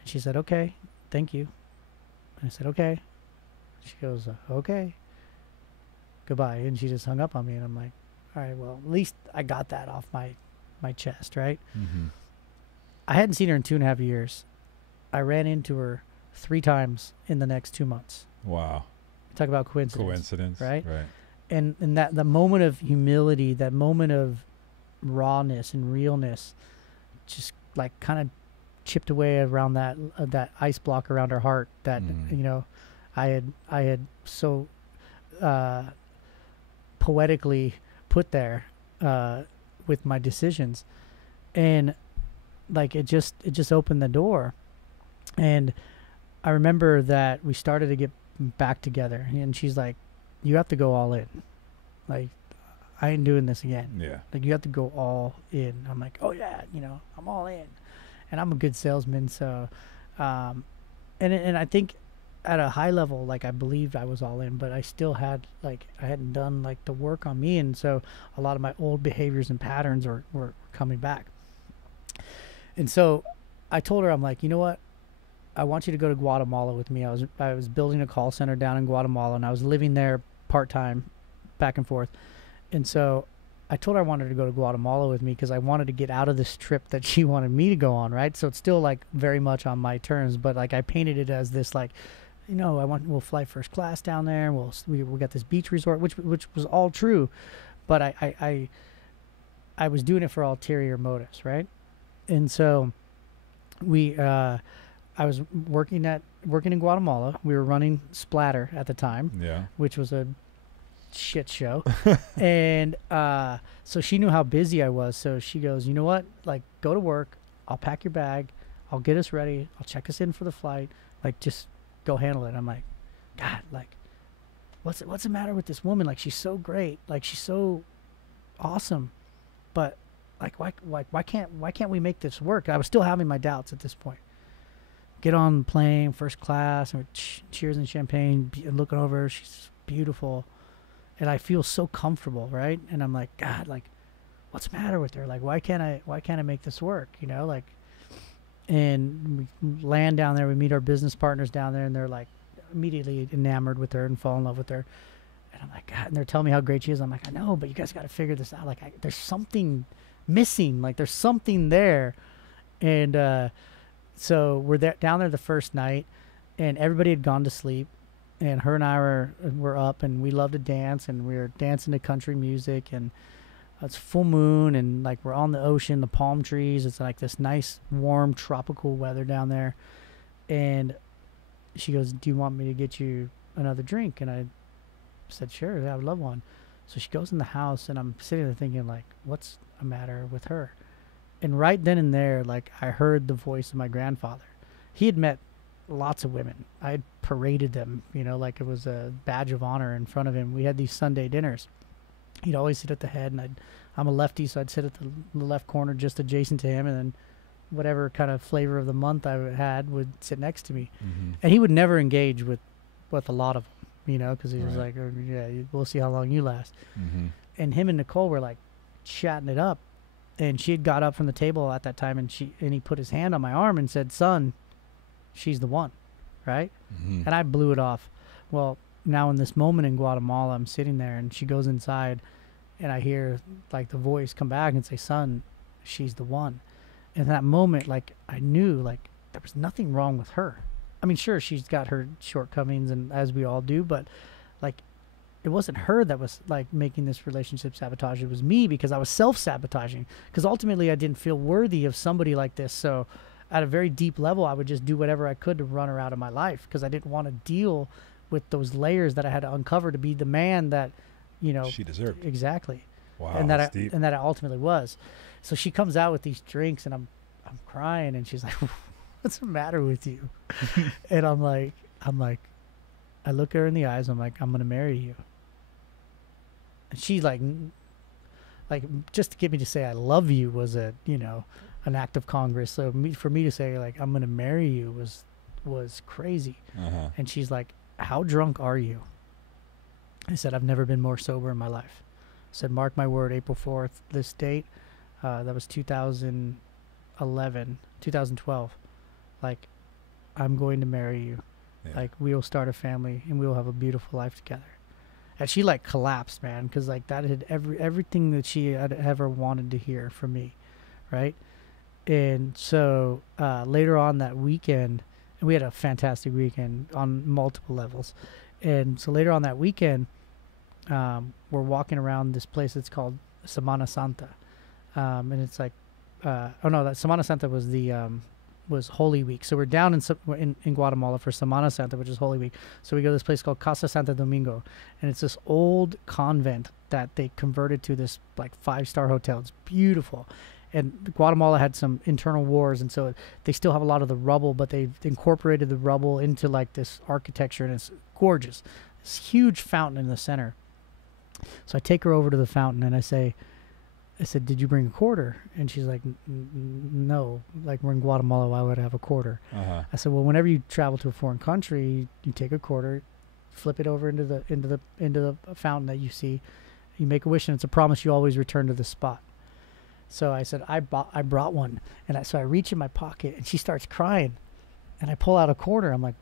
And she said, okay, thank you. And I said, okay. She goes, okay, goodbye. And she just hung up on me. And I'm like, all right, well, at least I got that off my chest, right? Mm-hmm. I hadn't seen her in 2.5 years. I ran into her 3 times in the next 2 months. Wow. Talk about coincidence. Right? Right. And that the moment of humility, that moment of rawness and realness, just like kind of chipped away around that ice block around her heart that you know I had so poetically put there with my decisions, and like it just opened the door. And I remember that we started to get back together, and she's like, you have to go all in. Like, I ain't doing this again. Yeah. Like, you have to go all in. I'm like, oh yeah, you know, I'm all in. And I'm a good salesman, so and I think at a high level, like I believed I was all in, but I still had like I hadn't done like the work on me, and so a lot of my old behaviors and patterns were coming back. And so I told her, I'm like, you know what? I want you to go to Guatemala with me. I was building a call center down in Guatemala, and I was living there part-time, back and forth. And so I told her I wanted to go to Guatemala with me because I wanted to get out of this trip that she wanted me to go on, right? So it's still like very much on my terms, but like I painted it as this like, you know, we'll fly first class down there, and we got this beach resort, which was all true, but I was doing it for ulterior motives, right? And so I was working in Guatemala. We were running Splatter at the time, which was a shit show. And so she knew how busy I was. So she goes, you know what? Like, go to work. I'll pack your bag. I'll get us ready. I'll check us in for the flight. Like, just go handle it. I'm like, God, like, what's the matter with this woman? Like, she's so great. Like, she's so awesome. But like, why can't we make this work? I was still having my doubts at this point. Get on the plane, first class, and we're cheers and champagne, and looking over her. She's beautiful. And I feel so comfortable, right? And I'm like, God, like, what's the matter with her? Like, why can't I make this work? You know, like, and we land down there. We meet our business partners down there, and they're like immediately enamored with her and fall in love with her. And I'm like, God, and they're telling me how great she is. I'm like, I know, but you guys got to figure this out. Like, there's something missing. Like, there's something there. And so we're down there the first night, and everybody had gone to sleep. And her and I were up, and we love to dance, and we were dancing to country music, and it's full moon, and like we're on the ocean, the palm trees. It's like this nice, warm, tropical weather down there. And she goes, do you want me to get you another drink? And I said, sure, yeah, I would love one. So she goes in the house, and I'm sitting there thinking, like, what's the matter with her? And right then and there, like, I heard the voice of my grandfather. He had met lots of women. I had paraded them, you know, like it was a badge of honor in front of him. We had these Sunday dinners. He'd always sit at the head, and I'm a lefty, so I'd sit at the left corner just adjacent to him, and then whatever kind of flavor of the month I had would sit next to me. Mm-hmm. And he would never engage with a lot of them, you know, because he was like, oh, yeah, we'll see how long you last. Mm-hmm. And him and Nicole were like chatting it up, and she had got up from the table at that time, and he put his hand on my arm and said, son, she's the one, right? Mm-hmm. And I blew it off. Well, now in this moment in Guatemala, I'm sitting there, and she goes inside, and I hear like the voice come back and say, son, she's the one. And that moment, like, I knew like there was nothing wrong with her. I mean, sure, she's got her shortcomings, and as we all do, but like, it wasn't her that was like making this relationship sabotage. It was me, because I was self-sabotaging, because ultimately I didn't feel worthy of somebody like this. So at a very deep level, I would just do whatever I could to run her out of my life, because I didn't want to deal with those layers that I had to uncover to be the man that, you know, she deserved. Exactly. Wow. And that I ultimately was. So she comes out with these drinks, and I'm crying, and she's like, what's the matter with you? And I'm like, I look her in the eyes. I'm like, I'm going to marry you. And she like just to get me to say I love you was an act of Congress. So for me to say like I'm going to marry you was crazy. And she's like, how drunk are you? I said, I've never been more sober in my life. I said, mark my word, April 4th, this date. That was 2012. Like, I'm going to marry you. Yeah. Like, we'll start a family and we'll have a beautiful life together. And she like collapsed, man, because like that had everything that she had ever wanted to hear from me, right? And so later on that weekend, and we had a fantastic weekend on multiple levels. And so later on that weekend, we're walking around this place that's called Semana Santa, and it's like, that Semana Santa was was Holy Week. So we're down in Guatemala for Semana Santa, which is Holy Week. So we go to this place called Casa Santo Domingo, and it's this old convent that they converted to this like 5-star hotel. It's beautiful. And Guatemala had some internal wars, and so they still have a lot of the rubble, but they've incorporated the rubble into like this architecture, and it's gorgeous. This huge fountain in the center. So I take her over to the fountain, and I said, did you bring a quarter? And she's like, no, like we're in Guatemala, why would I have a quarter? I said, well, whenever you travel to a foreign country, you take a quarter, flip it over into the fountain that you see, you make a wish, and it's a promise you always return to the spot. So I said, I brought one. And so I reach in my pocket, and she starts crying. And I pull out a quarter. I'm like,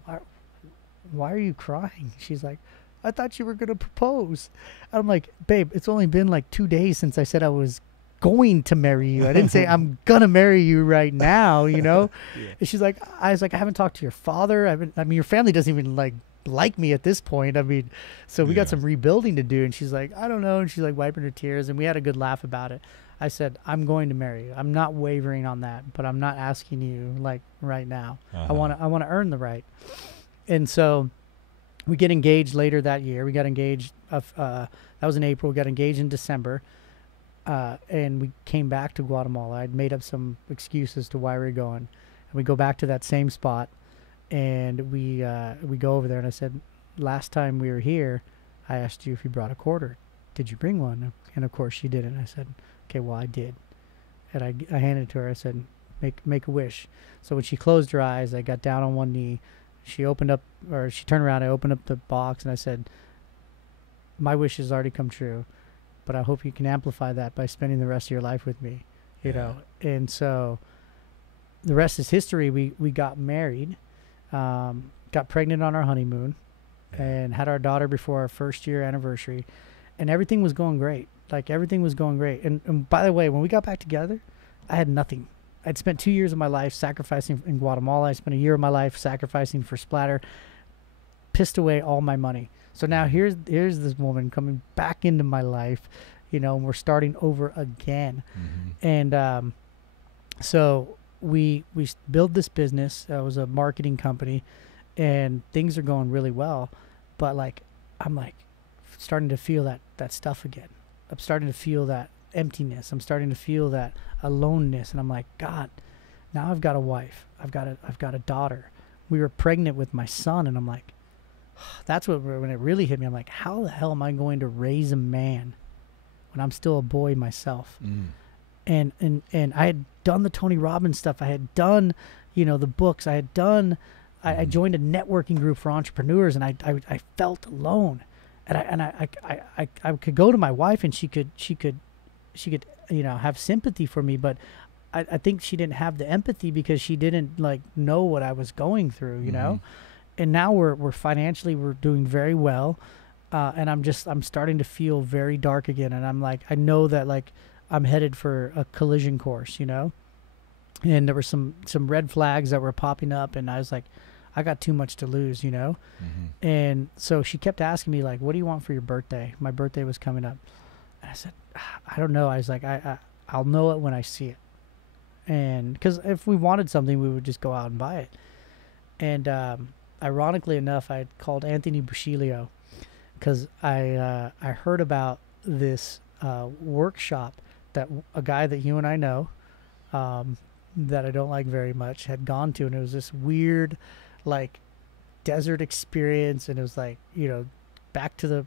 why are you crying? She's like, I thought you were going to propose. I'm like, babe, it's only been like 2 days since I said I was going to marry you. I didn't say I'm going to marry you right now, you know? Yeah. And she's like, I was like, I haven't talked to your father. Your family doesn't even like me at this point. So we got some rebuilding to do. And she's like, I don't know. And she's like wiping her tears. And we had a good laugh about it. I said, I'm going to marry you. I'm not wavering on that, but I'm not asking you like right now. I want to earn the right. And so we get engaged later that year. We got engaged. That was in April. We got engaged in December. And we came back to Guatemala. I'd made up some excuses to why we were going. And we go back to that same spot. And we go over there. And I said, last time we were here, I asked you if you brought a quarter. Did you bring one? And of course she didn't. I said, okay, well, I did. And I handed it to her. I said, make a wish. So when she closed her eyes, I got down on one knee. She turned around. I opened up the box, and I said, my wish has already come true, but I hope you can amplify that by spending the rest of your life with me, you know? And so the rest is history. We got married, got pregnant on our honeymoon, and had our daughter before our first year anniversary, and everything was going great. Like, everything was going great. And by the way, when we got back together, I had nothing. I'd spent 2 years of my life sacrificing in Guatemala. I spent a year of my life sacrificing for Splatter, pissed away all my money. So now here's this woman coming back into my life, you know, and we're starting over again. And so we built this business. It was a marketing company, and things are going really well. But like, I'm like starting to feel that stuff again. I'm starting to feel that emptiness. I'm starting to feel that aloneness. And I'm like, God, now I've got a wife. I've got a daughter. We were pregnant with my son. And I'm like, that's when it really hit me. I'm like, how the hell am I going to raise a man when I'm still a boy myself? And I had done the Tony Robbins stuff. I had done, you know, the books. I had done, I joined a networking group for entrepreneurs, and I felt alone. And I could go to my wife, and she could, you know, have sympathy for me, but I think she didn't have the empathy because she didn't like know what I was going through, you know? And now we're financially, we're doing very well. And I'm starting to feel very dark again. And I'm like, I know that like I'm headed for a collision course, you know? And there were some red flags that were popping up, and I was like, I got too much to lose, you know? And so she kept asking me like, what do you want for your birthday? My birthday was coming up. And I said, I don't know. I was like, I'll know it when I see it. And because if we wanted something, we would just go out and buy it. And ironically enough, I had called Anthony Buscilio because I heard about this workshop that a guy that you and I know that I don't like very much had gone to. And it was this weird, like, desert experience, and it was like, you know, back to the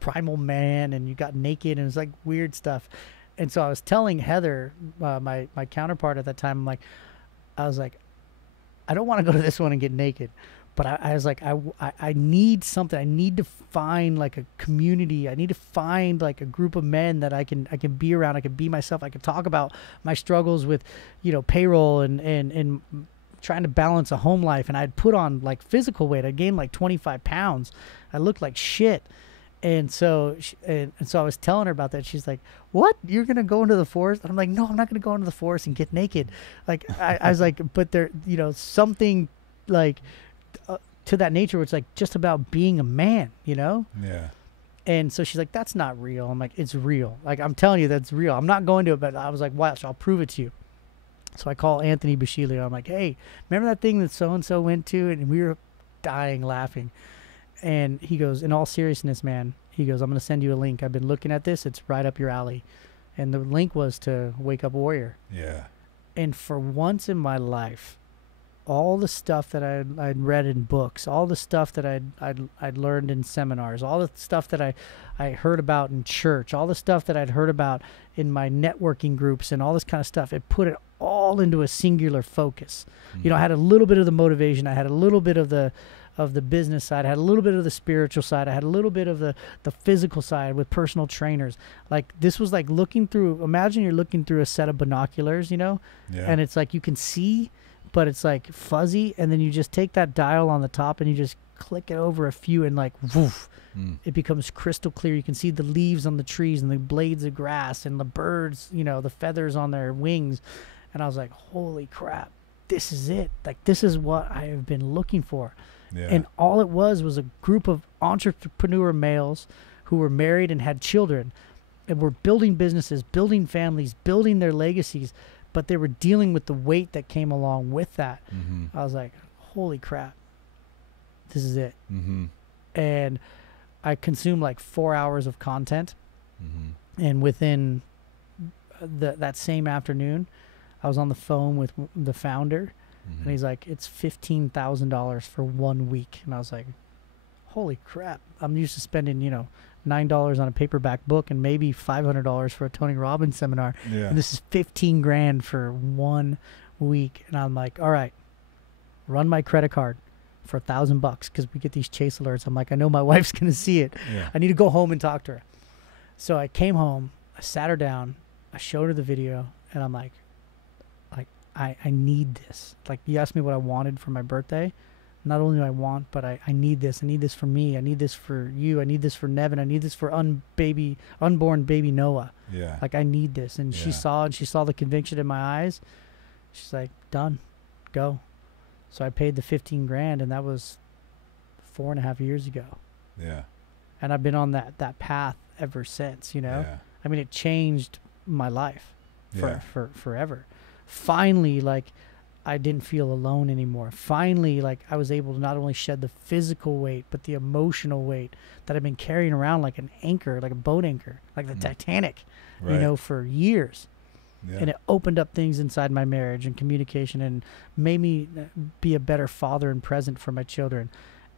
primal man, and you got naked, and it was like weird stuff. And so I was telling Heather, my counterpart at that time, I was like, I don't want to go to this one and get naked, but I was like, I need something. I need to find like a community. I need to find like a group of men that I can be around. I can be myself. I can talk about my struggles with, you know, payroll and trying to balance a home life. And I'd put on like physical weight. I gained like 25 pounds. I looked like shit. And so, and so I was telling her about that. She's like, "What? You're gonna go into the forest?" And I'm like, "No, I'm not gonna go into the forest and get naked." Like I was like, "But there, you know, something like to that nature, where it's like just about being a man, you know?" Yeah. And so she's like, "That's not real." I'm like, "It's real. Like I'm telling you, that's real. I'm not going to it, but I was like, watch, I'll prove it to you." So I call Anthony Bashilio. I'm like, "Hey, remember that thing that so and so went to?" And we were dying laughing. And he goes, "In all seriousness, man," he goes, "I'm going to send you a link. I've been looking at this. It's right up your alley." And the link was to Wake Up Warrior. Yeah. And for once in my life, all the stuff that I'd read in books, all the stuff that I'd learned in seminars, all the stuff that I heard about in church, all the stuff that I'd heard about in my networking groups and all this kind of stuff, it put it all into a singular focus. You know, I had a little bit of the motivation. I had a little bit of the business side. I had a little bit of the spiritual side. I had a little bit of the physical side with personal trainers. Like this was like looking through, imagine you're looking through a set of binoculars, you know, and it's like you can see, but it's like fuzzy. And then you just take that dial on the top and you just click it over a few, and like, woof, it becomes crystal clear. You can see the leaves on the trees and the blades of grass and the birds, you know, the feathers on their wings. And I was like, holy crap, this is it. Like, this is what I have been looking for. Yeah. And all it was a group of entrepreneur males who were married and had children and were building businesses, building families, building their legacies, but they were dealing with the weight that came along with that. I was like, holy crap, this is it. And I consumed like 4 hours of content. And within that same afternoon, I was on the phone with the founder. And he's like, "It's $15,000 for 1 week." And I was like, holy crap. I'm used to spending, you know, $9 on a paperback book and maybe $500 for a Tony Robbins seminar. Yeah. And this is 15 grand for 1 week. And I'm like, all right, run my credit card for $1,000 because we get these chase alerts. I'm like, I know my wife's going to see it. Yeah. I need to go home and talk to her. So I came home, I sat her down, I showed her the video, and I'm like, I need this. Like, you asked me what I wanted for my birthday. Not only do I want, but I need this. I need this for me. I need this for you. I need this for Nevin. I need this for unborn baby Noah. Yeah. Like, I need this. And she saw the conviction in my eyes. She's like, done, go. So I paid the 15 grand, and that was 4.5 years ago. Yeah. And I've been on that path ever since, you know? Yeah. I mean, it changed my life for forever. Finally, like, I didn't feel alone anymore. Finally, like, I was able to not only shed the physical weight, but the emotional weight that I've been carrying around like an anchor, like a boat anchor, like the Titanic, you know, for years. Yeah. And it opened up things inside my marriage and communication and made me be a better father and present for my children.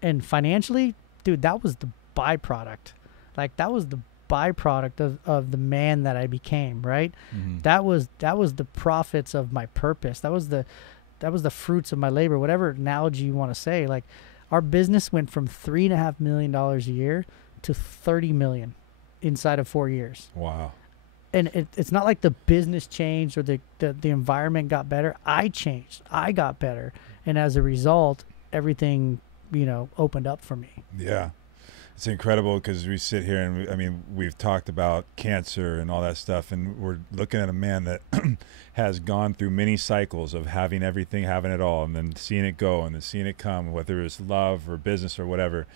And financially, dude, that was the byproduct. Like, that was the byproduct of the man that I became, right? That was the profits of my purpose. That was the fruits of my labor, whatever analogy you want to say. Like, our business went from $3.5 million a year to 30 million inside of 4 years. Wow. And it's not like the business changed or the environment got better. I changed. I got better. And as a result, everything, you know, opened up for me. Yeah. It's incredible because we sit here and we've talked about cancer and all that stuff, and we're looking at a man that has gone through many cycles of having everything, having it all, and then seeing it go and then seeing it come, whether it's love or business or whatever.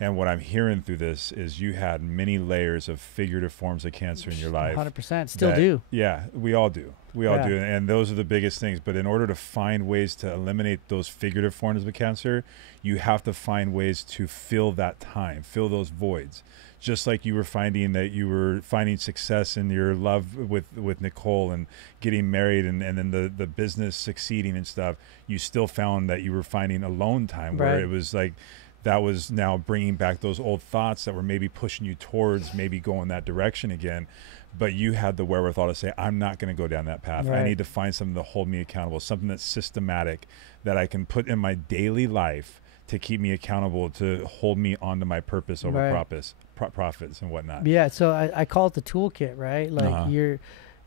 And what I'm hearing through this is you had many layers of figurative forms of cancer in your life. 100%. Still do. Yeah, we all do. We all do. And those are the biggest things. But in order to find ways to eliminate those figurative forms of cancer, you have to find ways to fill that time, fill those voids. just like you were finding success in your love with Nicole and getting married and then the business succeeding and stuff, you still found that you were finding alone time where it was like, that was now bringing back those old thoughts that were maybe pushing you towards maybe going that direction again. But you had the wherewithal to say, I'm not going to go down that path. I need to find something to hold me accountable, something that's systematic that I can put in my daily life to keep me accountable, to hold me onto my purpose over profits and whatnot. Yeah. So I call it the toolkit, right? Like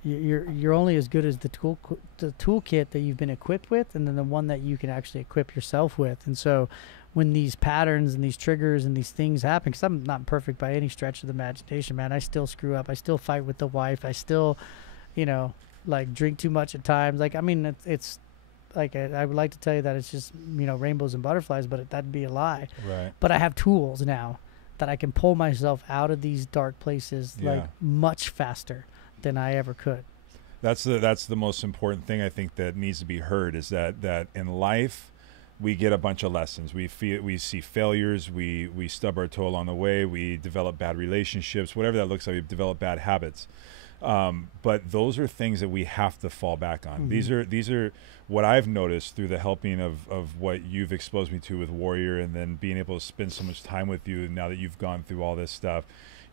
you're only as good as the toolkit that you've been equipped with, and then the one that you can actually equip yourself with. And so when these patterns and these triggers and these things happen, because I'm not perfect by any stretch of the imagination, man. I still screw up. I still fight with the wife. I still, like drink too much at times. Like, I mean, it's like, I would like to tell you that it's just, rainbows and butterflies, but that'd be a lie. Right. But I have tools now that I can pull myself out of these dark places like much faster than I ever could. That's the most important thing I think that needs to be heard, is that in life, we get a bunch of lessons. We see failures. We stub our toe along the way. We develop bad relationships, whatever that looks like. We develop bad habits. But those are things that we have to fall back on. Mm-hmm. These are what I've noticed through the helping of what you've exposed me to with Warrior, and then being able to spend so much time with you now that you've gone through all this stuff.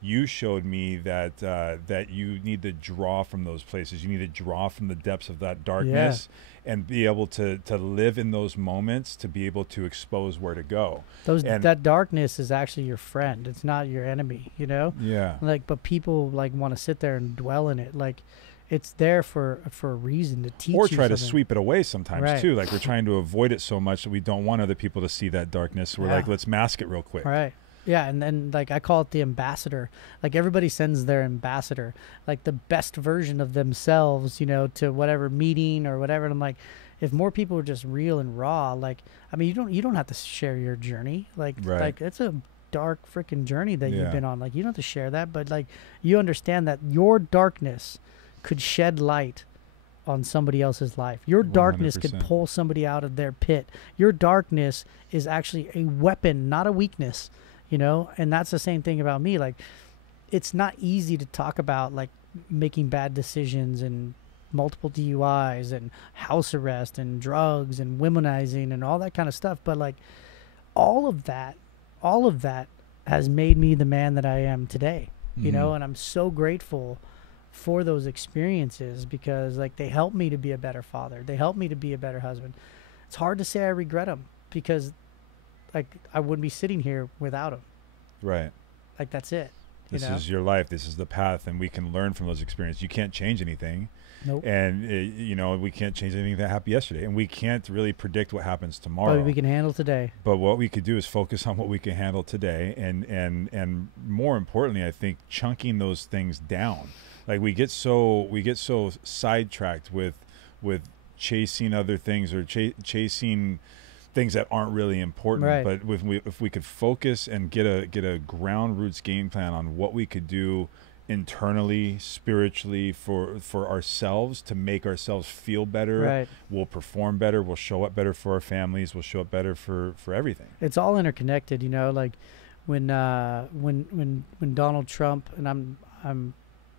You showed me that that you need to draw from those places. You need to draw from the depths of that darkness and be able to live in those moments, to be able to expose where to go. That darkness is actually your friend. It's not your enemy, Yeah. Like, but people like want to sit there and dwell in it. Like, it's there for a reason, to teach you, or try something. to sweep it away sometimes too. Like, we're trying to avoid it so much that we don't want other people to see that darkness. We're like, let's mask it real quick. Right. Yeah, and then like I call it the ambassador. Like, everybody sends their ambassador, like the best version of themselves, to whatever meeting or whatever. And I'm like, if more people were just real and raw, like, I mean, you don't have to share your journey. Like it's a dark freaking journey that you've been on. Like, you don't have to share that, but like, you understand that your darkness could shed light on somebody else's life. Your darkness 100%. could pull somebody out of their pit. Your darkness is actually a weapon, not a weakness. And that's the same thing about me. Like, it's not easy to talk about like making bad decisions and multiple DUIs and house arrest and drugs and womanizing and all that kind of stuff. But like, all of that has made me the man that I am today, and I'm so grateful for those experiences, because like, they helped me to be a better father. They helped me to be a better husband. It's hard to say I regret them, because like, I wouldn't be sitting here without him. Right. Like, that's it. This is your life. This is the path, and we can learn from those experiences. You can't change anything. Nope. And we can't change anything that happened yesterday, and we can't really predict what happens tomorrow. But we can handle today. But what we could do is focus on what we can handle today, and more importantly, I think, chunking those things down. Like, we get so sidetracked with chasing other things, or chasing things that aren't really important. Right. But if we could focus and get a ground roots game plan on what we could do internally, spiritually, for ourselves, to make ourselves feel better, we'll perform better, we'll show up better for our families, we'll show up better for everything. It's all interconnected, like when Donald Trump, and I'm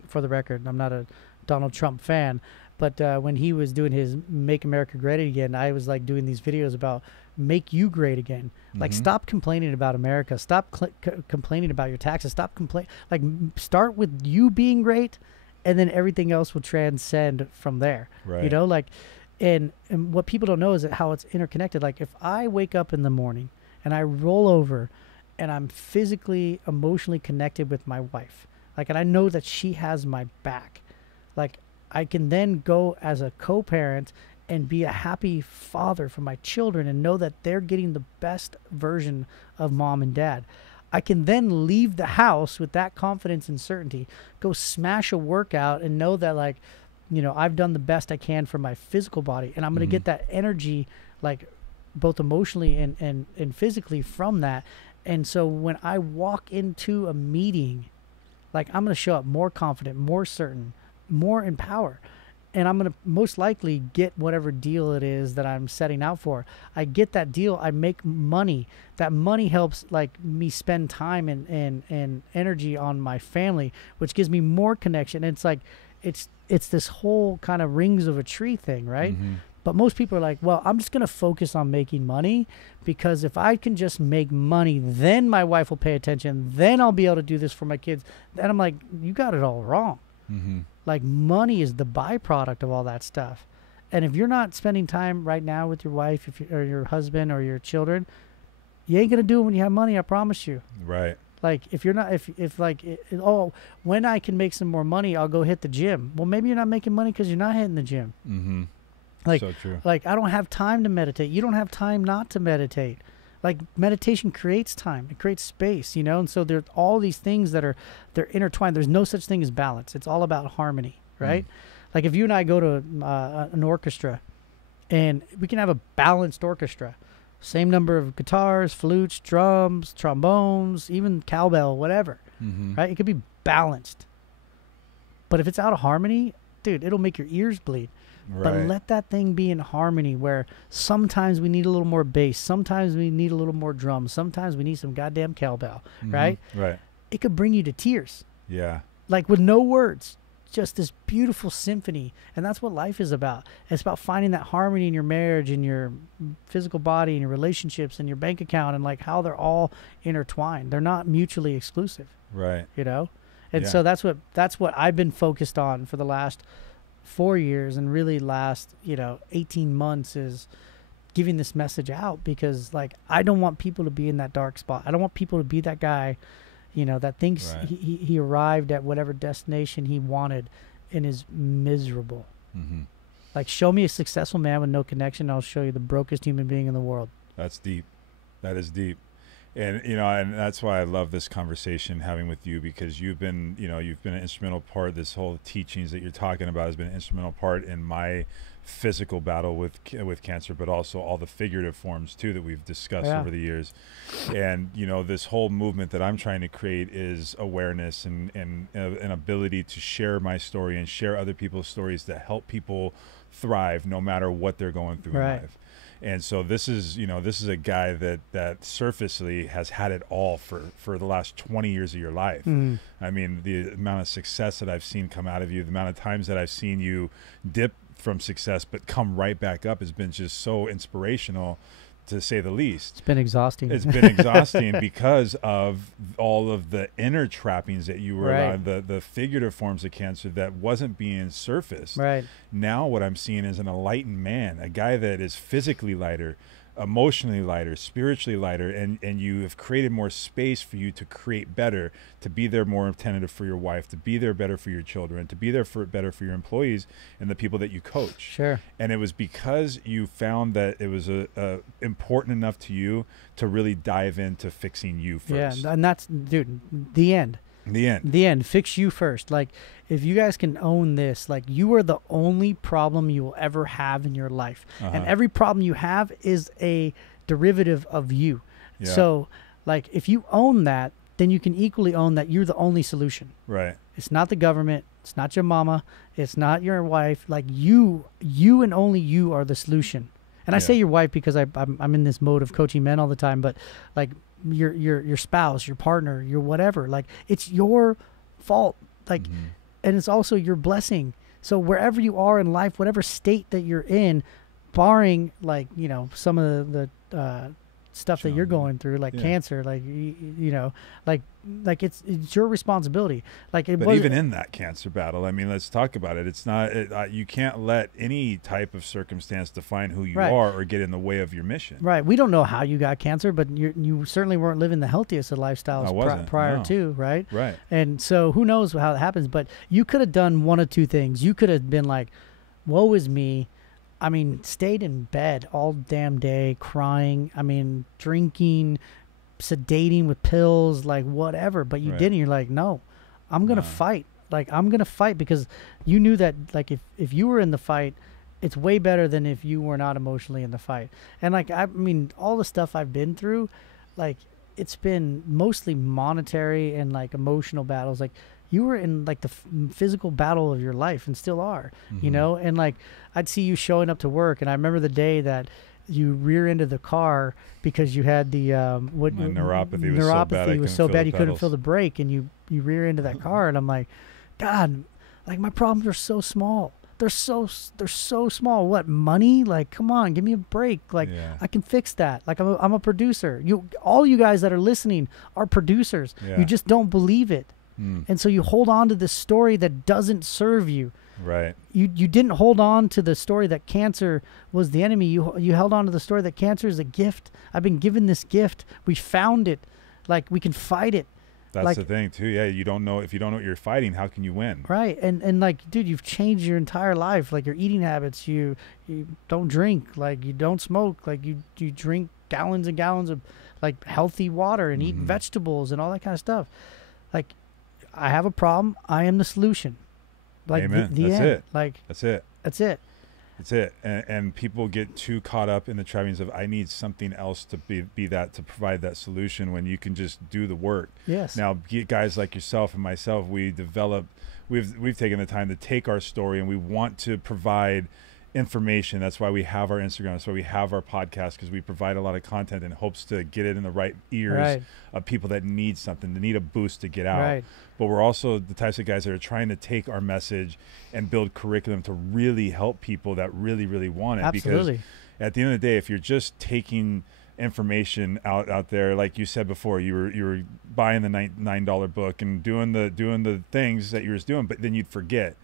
for the record, I'm not a Donald Trump fan, but when he was doing his Make America Great Again, I was like doing these videos about make you great again. Like, stop complaining about America. Stop complaining about your taxes. Stop like, start with you being great, and then everything else will transcend from there. Right. Like, and what people don't know is that how it's interconnected. Like, if I wake up in the morning and I roll over and I'm physically, emotionally connected with my wife, like, and I know that she has my back, like, I can then go as a co-parent and be a happy father for my children and know that they're getting the best version of mom and dad. I can then leave the house with that confidence and certainty, go smash a workout and know that, like, I've done the best I can for my physical body, and I'm going to get that energy, like, both emotionally and physically from that. And so when I walk into a meeting, like, I'm going to show up more confident, more certain, more in power. and I'm going to most likely get whatever deal it is that I'm setting out for. I get that deal. I make money. That money helps like me spend time and energy on my family, which gives me more connection. And it's like, it's this whole kind of rings of a tree thing, right? Mm-hmm. But most people are like, well, I'm just going to focus on making money, because if I can just make money, then my wife will pay attention. Then I'll be able to do this for my kids. And I'm like, you got it all wrong. Mm-hmm. Like, money is the byproduct of all that stuff. And if you're not spending time right now with your wife or your husband or your children, you ain't going to do it when you have money. I promise you. Right. Like, if you're not, if like, when I can make some more money, I'll go hit the gym. Well, maybe you're not making money because you're not hitting the gym. Mm-hmm. Like, so true. Like, I don't have time to meditate. You don't have time not to meditate. Like, meditation creates time. It creates space, you know? And so there's all these things that they're intertwined. There's no such thing as balance. It's all about harmony, right? Like, if you and I go to an orchestra, and we can have a balanced orchestra, same number of guitars, flutes, drums, trombones, even cowbell, whatever, right? It could be balanced. But if it's out of harmony, dude, it'll make your ears bleed. Right. But let that thing be in harmony, where sometimes we need a little more bass, sometimes we need a little more drums, sometimes we need some goddamn cowbell, right? Right. It could bring you to tears. Yeah. Like, with no words, just this beautiful symphony. And that's what life is about. It's about finding that harmony in your marriage, in your physical body, in your relationships, in your bank account, and like how they're all intertwined. They're not mutually exclusive. Right. You know? And so that's what I've been focused on for the last 4 years, and really last 18 months, is giving this message out, because like, I don't want people to be in that dark spot. I don't want people to be that guy that thinks he arrived at whatever destination he wanted and is miserable. Like, show me a successful man with no connection, I'll show you the brokest human being in the world. That's deep. That is deep. And and that's why I love this conversation having with you, because you've been an instrumental part. This whole teachings that you're talking about has been an instrumental part in my physical battle with cancer, but also all the figurative forms too that we've discussed over the years. And this whole movement that I'm trying to create is awareness and an ability to share my story and share other people's stories to help people thrive no matter what they're going through in life. And so this is a guy that surfacely has had it all for the last 20 years of your life. I mean, the amount of success that I've seen come out of you, the amount of times that I've seen you dip from success but come right back up, has been just so inspirational, to say the least. It's been exhausting. It's been exhausting because of all of the inner trappings that you were on, the figurative forms of cancer that wasn't being surfaced. Right. Now what I'm seeing is an enlightened man, a guy that is physically lighter, emotionally lighter, spiritually lighter, and you have created more space for you to create better, to be there more attentive for your wife, to be there better for your children, to be there better for your employees and the people that you coach. Sure. And it was because you found that it was important enough to you to really dive into fixing you first. Yeah, and that's, dude, the end. The end. Fix you first. Like, if you guys can own this, like, you are the only problem you will ever have in your life. And every problem you have is a derivative of you. Yeah. So, like, if you own that, then you can equally own that you're the only solution. Right. It's not the government. It's not your mama. It's not your wife. Like, you and only you are the solution. And I say your wife because I'm in this mode of coaching men all the time, but like, your spouse, your partner, your whatever, like, it's your fault, like, and it's also your blessing. So wherever you are in life, whatever state that you're in, barring like some of the stuff that you're going through, like cancer, like like it's your responsibility. Like, but even in that cancer battle, I mean, let's talk about it. It's not you can't let any type of circumstance define who you are or get in the way of your mission. Right. We don't know how you got cancer, but you certainly weren't living the healthiest of lifestyles prior to, right? Right. And so who knows how it happens, but you could have done one of two things. You could have been like, woe is me. I mean, stayed in bed all damn day, crying. I mean, drinking, sedating with pills, like whatever. But you didn't. You're like, no, I'm going to fight. Like, I'm going to fight, because you knew that, like, if you were in the fight, it's way better than if you were not emotionally in the fight. And like, I mean, all the stuff I've been through, like, it's been mostly monetary and like emotional battles. Like, you were in like the physical battle of your life and still are, you know? And like, I'd see you showing up to work, and I remember the day that you rear-ended the car because you had the my neuropathy was so bad you couldn't feel the brake, and you rear-ended that car, and I'm like, God, like my problems are so small. They're so small. What, money? Like, come on, give me a break. Like, I can fix that. Like, I'm a producer. All you guys that are listening are producers. You just don't believe it. And so you hold on to this story that doesn't serve you. Right. You didn't hold on to the story that cancer was the enemy. You held on to the story that cancer is a gift. I've been given this gift. We found it. Like, we can fight it. That's like, the thing too. Yeah, you don't know, if you don't know what you're fighting, how can you win? Right. And like, dude, you've changed your entire life. Like, your eating habits. You don't drink. Like, you don't smoke. Like, you drink gallons and gallons of like healthy water and eat vegetables and all that kind of stuff. Like, I have a problem. I am the solution. Like, Amen. The That's end. it. Like, that's it. That's it. That's it. And people get too caught up in the trappings of, I need something else to be that, to provide that solution, when you can just do the work. Yes. Now, guys like yourself and myself, we've taken the time to take our story, and we want to provide information. That's why we have our Instagram. That's why we have our podcast, because we provide a lot of content in hopes to get it in the right ears of people that need something, that need a boost to get out. Right. But we're also the types of guys that are trying to take our message and build curriculum to really help people that really, really want it. Absolutely. Because at the end of the day, if you're just taking information out there, like you said before, you were buying the $9 book and doing the things that you were doing, but then you'd forget.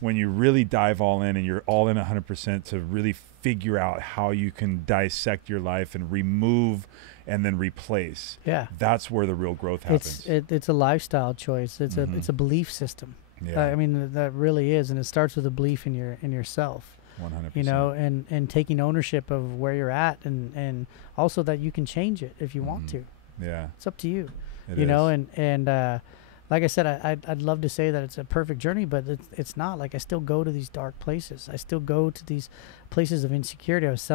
When you really dive all in and you're all in 100% to really figure out how you can dissect your life and remove and then replace. Yeah. That's where the real growth happens. It's a lifestyle choice. It's a belief system. Yeah. I mean, that really is. And it starts with a belief in yourself. 100%. You know, and taking ownership of where you're at, and also that you can change it if you want to. Yeah. It's up to you. It you is. know, and like I said, I'd love to say that it's a perfect journey, but it's not. Like, I still go to these dark places. I still go to these places of insecurity. I was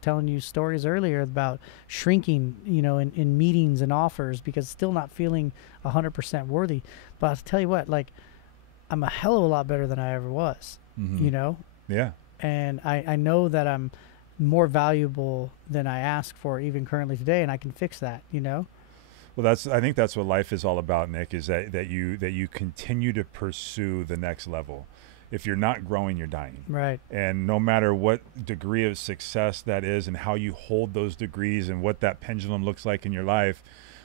telling you stories earlier about shrinking, you know, in meetings and offers, because still not feeling 100% worthy. But I'll tell you what, like, I'm a hell of a lot better than I ever was, you know? Yeah. And I know that I'm more valuable than I ask for even currently today, and I can fix that, you know? Well, I think that's what life is all about, Nick, is that you continue to pursue the next level. If you're not growing, you're dying. Right. And no matter what degree of success that is, and how you hold those degrees, and what that pendulum looks like in your life,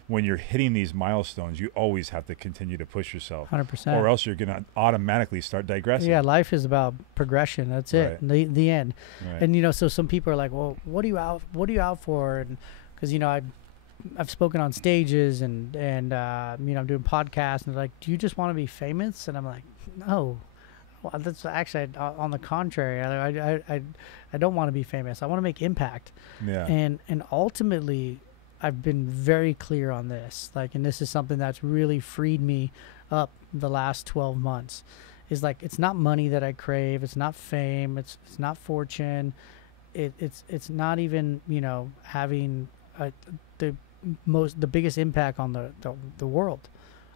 when you're hitting these milestones, you always have to continue to push yourself. 100%. Or else you're going to automatically start digressing. Yeah, life is about progression. That's it. Right. The end. Right. And, you know, so some people are like, well, what are you out for? And because, you know, I've spoken on stages and you know, I'm doing podcasts, and they're like, do you just want to be famous? And I'm like, no. Well, that's actually on the contrary. I don't want to be famous. I want to make impact. Yeah. And ultimately, I've been very clear on this. Like, and this is something that's really freed me up the last 12 months. Is like, it's not money that I crave. It's not fame. It's not fortune. It's not even, you know, having the biggest impact on the world.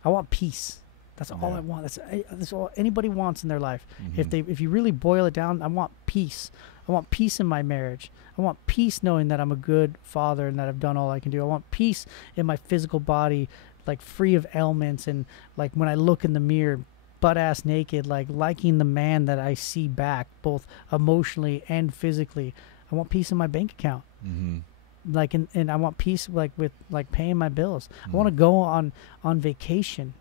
I want peace. That's all I want. That's all anybody wants in their life. If you really boil it down, I want peace. I want peace in my marriage. I want peace knowing that I'm a good father and that I've done all I can do. I want peace in my physical body, like free of ailments, and like when I look in the mirror, butt ass naked, like liking the man that I see back, both emotionally and physically. I want peace in my bank account. Like, and I want peace, like, with like paying my bills. I want to go on vacation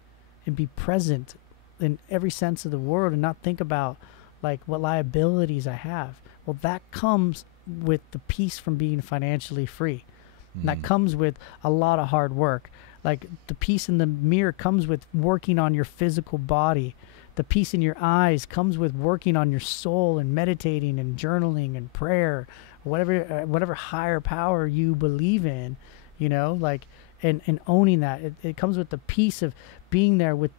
and be present in every sense of the word, and not think about like what liabilities I have. Well, that comes with the peace from being financially free. That comes with a lot of hard work. Like, the peace in the mirror comes with working on your physical body. The peace in your eyes comes with working on your soul and meditating and journaling and prayer, or whatever higher power you believe in, you know, like, and owning that. It comes with the peace of being there with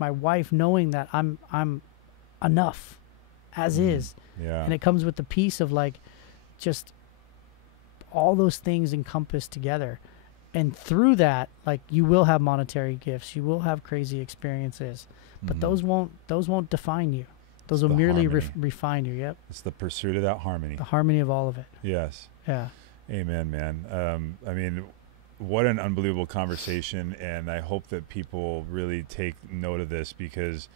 my wife, knowing that I'm enough as is. Yeah. And it comes with the peace of, like, just all those things encompassed together. And through that, like, you will have monetary gifts, you will have crazy experiences, but those won't define you. Those will merely refine you. Yep. It's the pursuit of that harmony. The harmony of all of it. Yes. Yeah. Amen, man. I mean, what an unbelievable conversation, and I hope that people really take note of this, because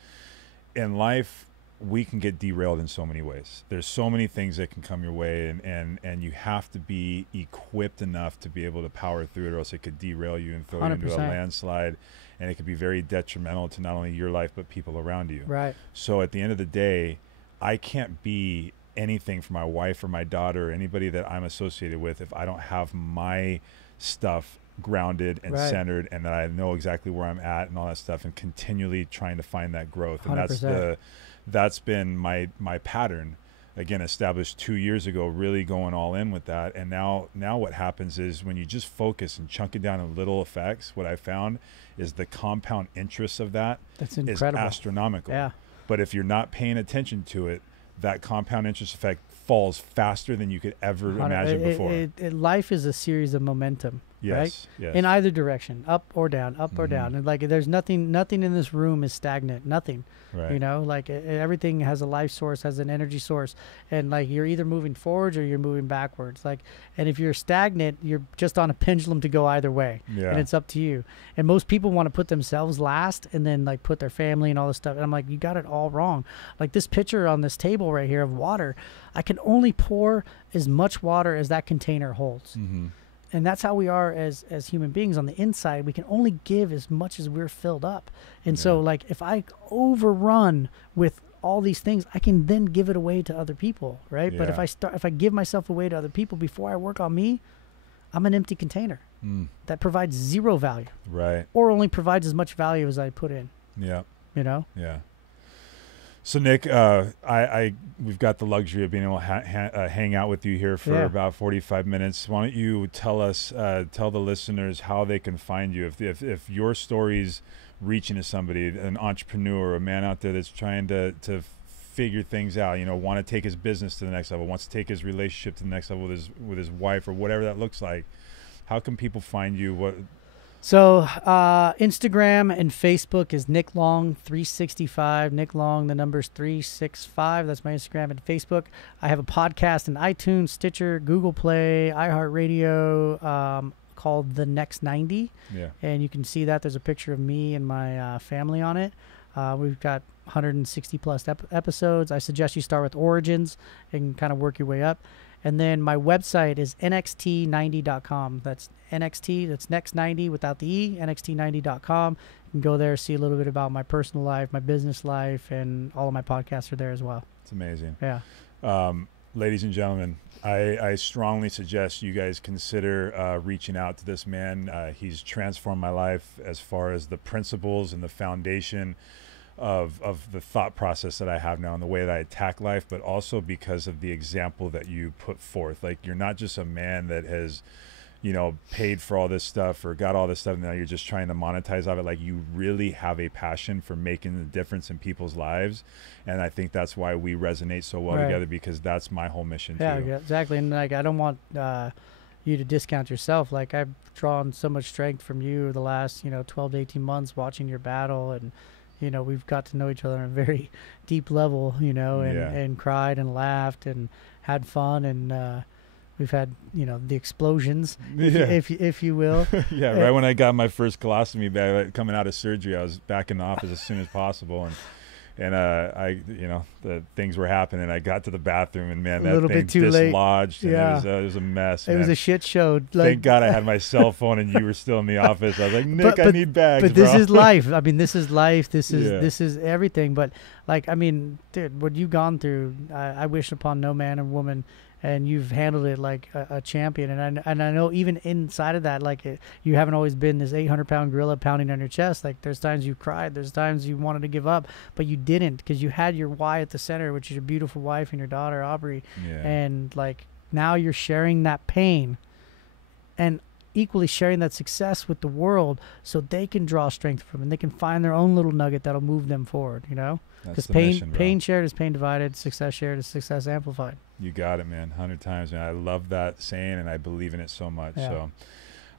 in life we can get derailed in so many ways. There's so many things that can come your way, and you have to be equipped enough to be able to power through it, or else it could derail you and throw 100%. You into a landslide, and it could be very detrimental to not only your life but people around you. Right. So at the end of the day, I can't be anything for my wife or my daughter or anybody that I'm associated with if I don't have my stuff grounded and centered, and that I know exactly where I'm at and all that stuff, and continually trying to find that growth. And 100%. That's been my pattern, again, established 2 years ago, really going all in with that. And now what happens is, when you just focus and chunk it down in little effects, what I found is the compound interest of that is astronomical. Yeah. But if you're not paying attention to it, that compound interest effect falls faster than you could ever imagine before. Life is a series of momentum. Yes, right? yes. In either direction, up or down, and like, there's nothing in this room is stagnant. Nothing. Right. You know, like, everything has a life source, has an energy source, and like, you're either moving forwards or you're moving backwards. Like, and if you're stagnant, you're just on a pendulum to go either way. Yeah. And it's up to you. And most people want to put themselves last and then like put their family and all this stuff. And I'm like, you got it all wrong. Like, this pitcher on this table right here of water, I can only pour as much water as that container holds. And that's how we are as human beings on the inside. We can only give as much as we're filled up. And so, like, if I overrun with all these things, I can then give it away to other people, right? Yeah. But if I give myself away to other people before I work on me, I'm an empty container that provides zero value. Right. Or only provides as much value as I put in. Yeah. You know? Yeah. So Nick, we've got the luxury of being able to hang out with you here for about 45 minutes. Why don't you tell the listeners how they can find you? If your story's reaching to somebody, an entrepreneur, a man out there that's trying to figure things out, want to take his business to the next level, wants to take his relationship to the next level with his wife, or whatever that looks like, how can people find you? So Instagram and Facebook is Nick Long 365. Nick Long, the number's 365. That's my Instagram and Facebook. I have a podcast in iTunes, Stitcher, Google Play, iHeartRadio, called The Next 90. Yeah. And you can see that there's a picture of me and my family on it. We've got 160 plus episodes. I suggest you start with Origins and kind of work your way up. And then my website is nxt90.com. That's NXT, that's next 90 without the E, nxt90.com. You can go there, see a little bit about my personal life, my business life, and all of my podcasts are there as well. It's amazing. Yeah. Ladies and gentlemen, I strongly suggest you guys consider reaching out to this man. He's transformed my life as far as the principles and the foundation of the thought process that I have now and the way that I attack life, but also because of the example that you put forth. Like, you're not just a man that has, paid for all this stuff or got all this stuff, and now you're just trying to monetize of it. Like, you really have a passion for making the difference in people's lives. And I think that's why we resonate so well together, because that's my whole mission too. Yeah, exactly. And like, I don't want you to discount yourself. Like, I've drawn so much strength from you the last, 12 to 18 months watching your battle, and we've got to know each other on a very deep level, and cried and laughed and had fun, and we've had, the explosions, if you will. Yeah, right when I got my first colostomy bag coming out of surgery, I was back in the office as soon as possible, and the things were happening. I got to the bathroom, and man, that thing dislodged, and it was a mess. It was a shit show. Thank God I had my cell phone, and you were still in the office. I was like, Nick, I need bags. But this is life. I mean, this is life. This is everything. But like, I mean, dude, what you've gone through, I wish upon no man or woman. And you've handled it like a champion. And I know even inside of that, like, you haven't always been this 800-pound gorilla pounding on your chest. Like, there's times you cried. There's times you wanted to give up, but you didn't, because you had your why at the center, which is your beautiful wife and your daughter, Aubrey. Yeah. And, like, now you're sharing that pain and equally sharing that success with the world, so they can draw strength from it, and they can find their own little nugget that'll move them forward, Because pain shared is pain divided, success shared is success amplified. You got it, man. 100 times, man. I love that saying, and I believe in it so much. Yeah. So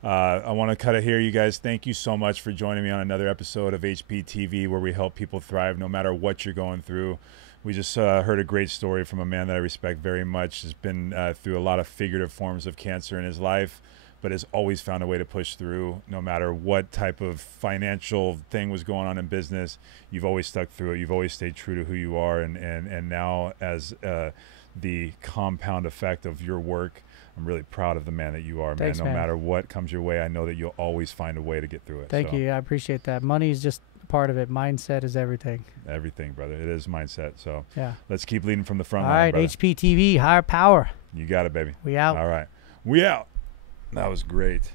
I want to cut it here, you guys. Thank you so much for joining me on another episode of HPTV, where we help people thrive no matter what you're going through. We just heard a great story from a man that I respect very much. Has been through a lot of figurative forms of cancer in his life, but has always found a way to push through no matter what type of financial thing was going on in business. You've always stuck through it. You've always stayed true to who you are. And now as the compound effect of your work, I'm really proud of the man that you are, Thanks, man. No man. matter what comes your way, I know that you'll always find a way to get through it. Thank you. I appreciate that. Money is just part of it. Mindset is everything. Everything, brother. It is mindset. So yeah, let's keep leading from the front all line, right, brother. HPTV, higher power. You got it, baby. We out. All right. We out. That was great.